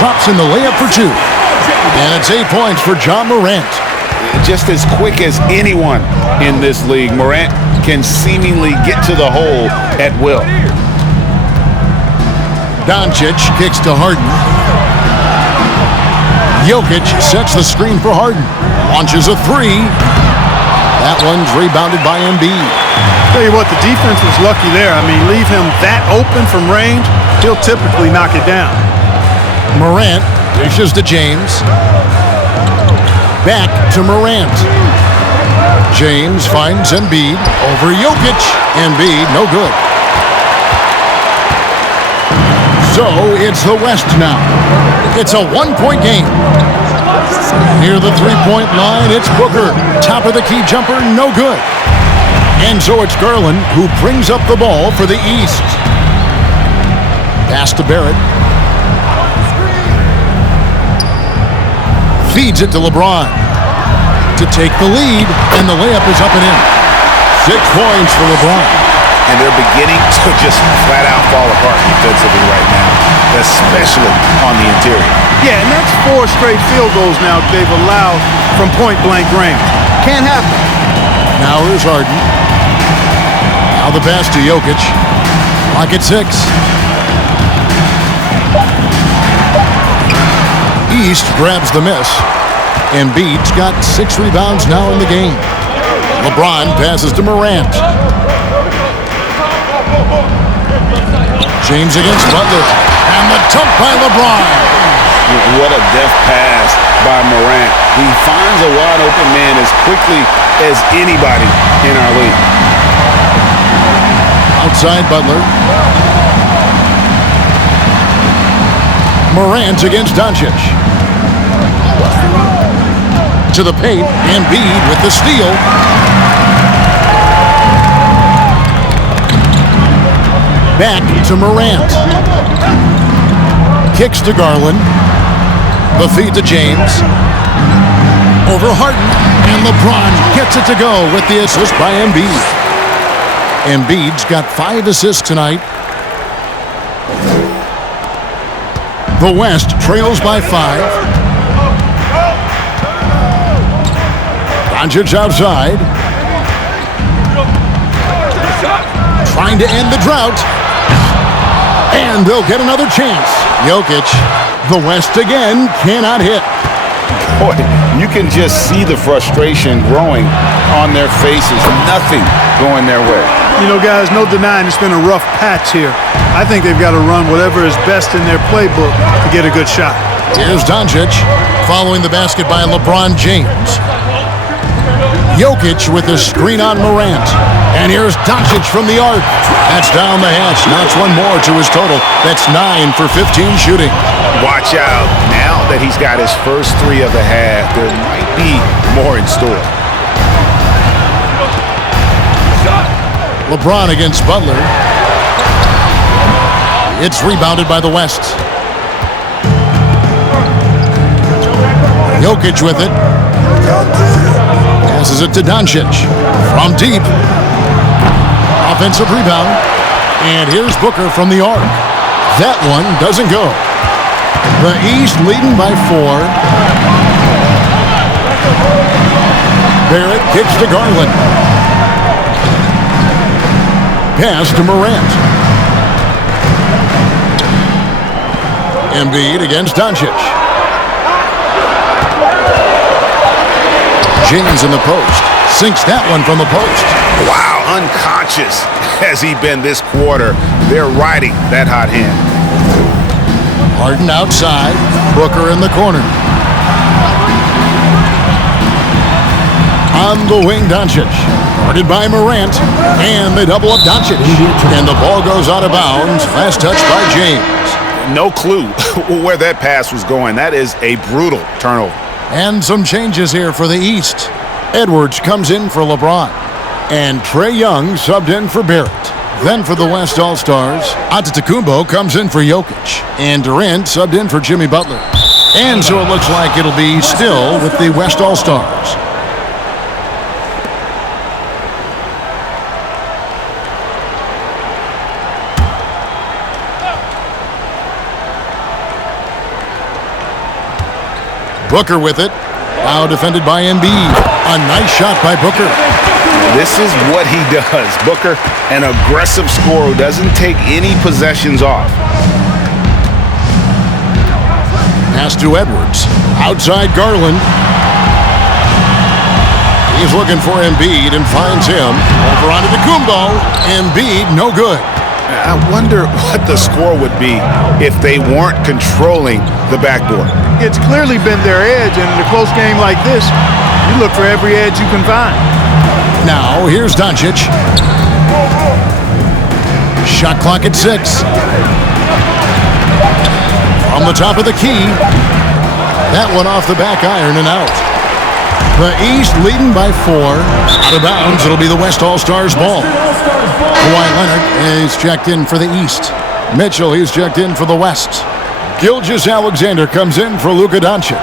Drops in the layup for 2. And it's 8 points for John Morant. Just as quick as anyone in this league, Morant can seemingly get to the hole at will. Doncic kicks to Harden. Jokic sets the screen for Harden. Launches a 3. That one's rebounded by Embiid. Tell you what, the defense was lucky there. I mean, leave him that open from range, he'll typically knock it down. Morant dishes to James. Back to Morant. James finds Embiid over Jokic. Embiid, no good. So it's the West now. It's a 1-point game. Near the three-point line, it's Booker. Top of the key jumper, no good. And so it's Garland who brings up the ball for the East. Pass to Barrett. Feeds it to LeBron to take the lead, and the layup is up and in. 6 points for LeBron. And they're beginning to just flat out fall apart defensively right now, especially on the interior. Yeah, and that's 4 straight field goals now they've allowed from point-blank range. Can't happen. Now here's Harden. Now the pass to Jokic. Clock at 6. East grabs the miss. Embiid's got 6 rebounds now in the game. LeBron passes to Morant. James against Butler. And the dunk by LeBron. What a deft pass by Morant. He finds a wide open man as quickly as anybody in our league. Outside Butler. Morant against Doncic. To the paint, Embiid with the steal. Back to Morant. Kicks to Garland. The feed to James. Over Harden. And LeBron gets it to go with the assist by Embiid. Embiid's got 5 assists tonight. The West trails by 5. Doncic outside. Trying to end the drought. And they'll get another chance. Jokic, the West again, cannot hit. Boy, you can just see the frustration growing on their faces. Nothing going their way. You know, guys, no denying it's been a rough patch here. I think they've got to run whatever is best in their playbook to get a good shot. Here's Doncic following the basket by LeBron James. Jokic with the screen on Morant. And here's Doncic from the arc. That's down the hatch. Knocks one more to his total. That's 9 for 15 shooting. Watch out. Now that he's got his first 3 of the half, there might be more in store. LeBron against Butler. It's rebounded by the West. Jokic with it. Passes it to Doncic. From deep. Offensive rebound. And here's Booker from the arc. That one doesn't go. The East leading by 4. Barrett kicks to Garland. Pass to Morant. Embiid against Doncic. James in the post. Sinks that one from the post. Wow, unconscious has he been this quarter. They're riding that hot hand. Harden outside. Booker in the corner. On the wing, Doncic. Guarded by Morant. And they double up Doncic. And the ball goes out of bounds. Last touch by James. No clue where that pass was going. That is a brutal turnover. And some changes here for the East. Edwards comes in for LeBron. And Trae Young subbed in for Barrett. Then for the West All-Stars, Antetokounmpo comes in for Jokic. And Durant subbed in for Jimmy Butler. And so it looks like it'll be still with the West All-Stars. Booker with it. Now defended by Embiid. A nice shot by Booker. This is what he does. Booker, an aggressive scorer who doesn't take any possessions off. Pass to Edwards. Outside Garland. He's looking for Embiid and finds him. Over onto Antetokounmpo. Embiid, no good. I wonder what the score would be if they weren't controlling the backboard. It's clearly been their edge, and in a close game like this, you look for every edge you can find. Now, here's Doncic. Shot clock at 6. From the top of the key. That one off the back iron and out. The East leading by 4. Out of bounds, it'll be the West All-Stars ball. Kawhi Leonard is checked in for the East. Mitchell, he's checked in for the West. Gilgeous-Alexander comes in for Luka Doncic.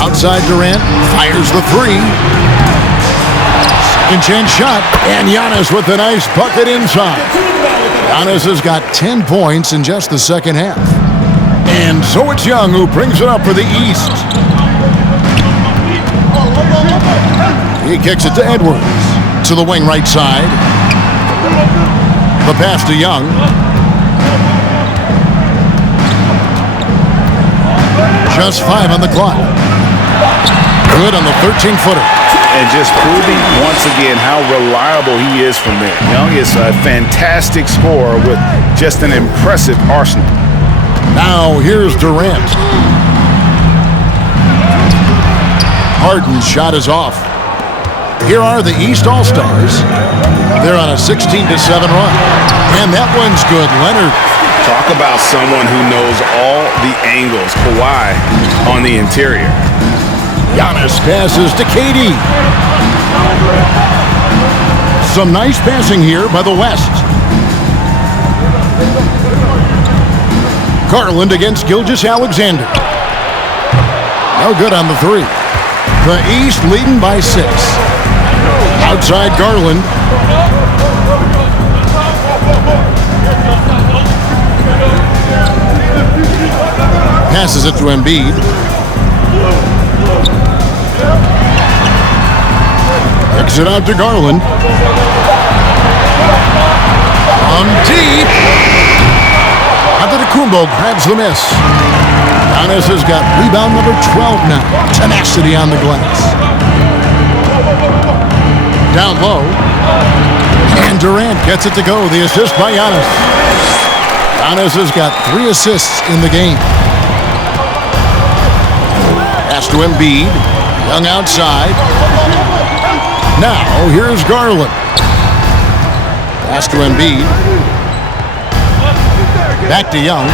Outside Durant, fires the 3. Second chance shot, and Giannis with a nice bucket inside. Giannis has got 10 points in just the second half. And so it's Young who brings it up for the East. He kicks it to Edwards. To the wing right side. The pass to Young. Just 5 on the clock. Good on the 13-footer. And just proving once again how reliable he is from there. Young is a fantastic scorer with just an impressive arsenal. Now here's Durant. Harden's shot is off. Here are the East All-Stars. They're on a 16-7 run. And that one's good. Leonard. Talk about someone who knows all the angles. Kawhi on the interior. Giannis passes to KD. Some nice passing here by the West. Garland against Gilgeous-Alexander. No good on the 3. The East leading by 6. Outside Garland. Passes it to Embiid. Kicks it out to Garland. From deep. Antetokounmpo grabs the miss. Giannis has got rebound number 12 now. Tenacity on the glass. Down low. And Durant gets it to go. The assist by Giannis. Giannis has got 3 assists in the game. Pass to Embiid. Young outside. Now, here's Garland. Pass to Embiid. Back to Young.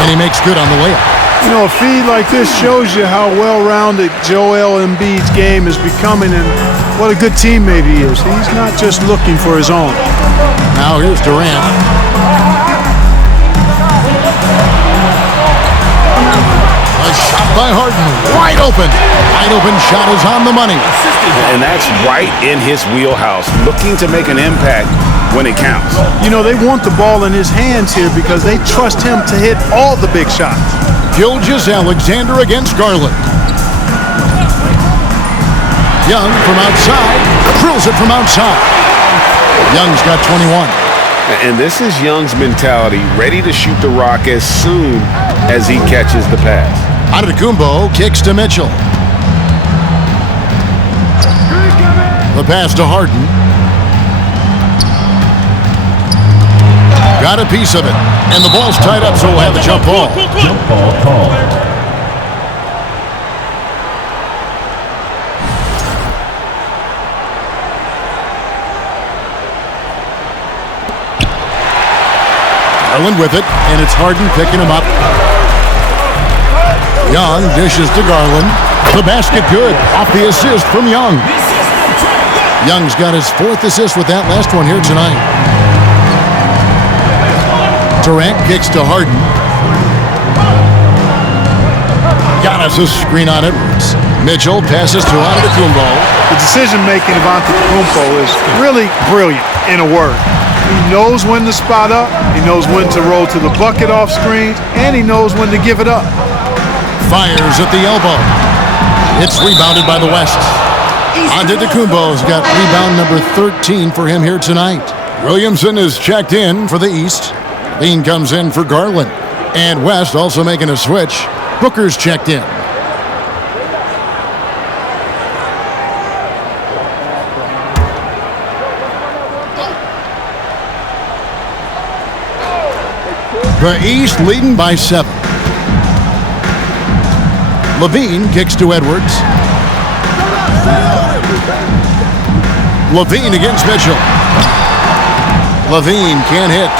And he makes good on the layup. You know, a feed like this shows you how well-rounded Joel Embiid's game is becoming and what a good teammate he is. He's not just looking for his own. Now here's Durant. A shot by Harden, wide open. Wide open shot is on the money. And that's right in his wheelhouse, looking to make an impact when it counts. You know, they want the ball in his hands here because they trust him to hit all the big shots. Gilgeous-Alexander against Garland. Young from outside, drills it from outside. Young's got 21. And this is Young's mentality, ready to shoot the rock as soon as he catches the pass. Antetokounmpo kicks to Mitchell. The pass to Harden. Got a piece of it. And the ball's tied up, so we'll have a jump ball. Jump ball called. Garland with it, and it's Harden picking him up. Young dishes to Garland. The basket good. Off the assist from Young. Young's got his 4th assist with that last one here tonight. Durant kicks to Harden. Giannis a screen on Edwards. Mitchell passes to Antetokounmpo. The decision-making of Antetokounmpo is really brilliant, in a word. He knows when to spot up, he knows when to roll to the bucket off screens, and he knows when to give it up. Fires at the elbow. It's rebounded by the West. Antetokounmpo's got rebound number 13 for him here tonight. Williamson is checked in for the East. Lean comes in for Garland. And West also making a switch. Booker's checked in. The East leading by 7. Levine kicks to Edwards. Levine against Mitchell. Levine can't hit.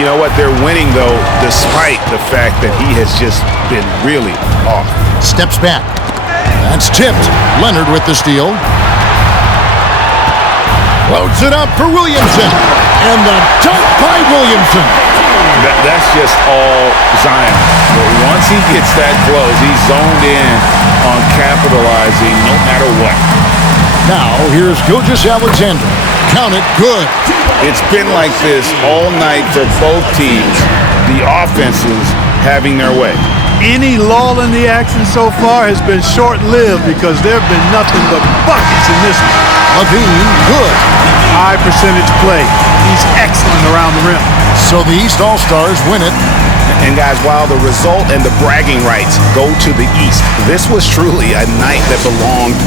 You know what? They're winning, though, despite the fact that he has just been really off. Steps back. That's tipped. Leonard with the steal. Loads it up for Williamson. And the dunk by Williamson. That's just all Zion. But once he gets that close, he's zoned in on capitalizing no matter what. Now, here's Gilgeous-Alexander. Count it, good. It's been like this all night for both teams. The offenses having their way. Any lull in the action so far has been short-lived because there have been nothing but buckets in this one. Levine, good. High percentage play. He's excellent around the rim. So the East All-Stars win it. And guys, while the result and the bragging rights go to the East, this was truly a night that belonged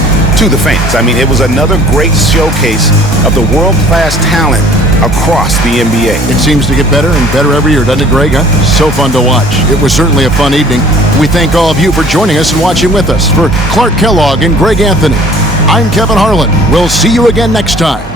to the fans. I mean, it was another great showcase of the world-class talent across the NBA. It seems to get better and better every year, doesn't it, Greg? Huh? So fun to watch. It was certainly a fun evening. We thank all of you for joining us and watching with us. For Clark Kellogg and Greg Anthony, I'm Kevin Harlan. We'll see you again next time.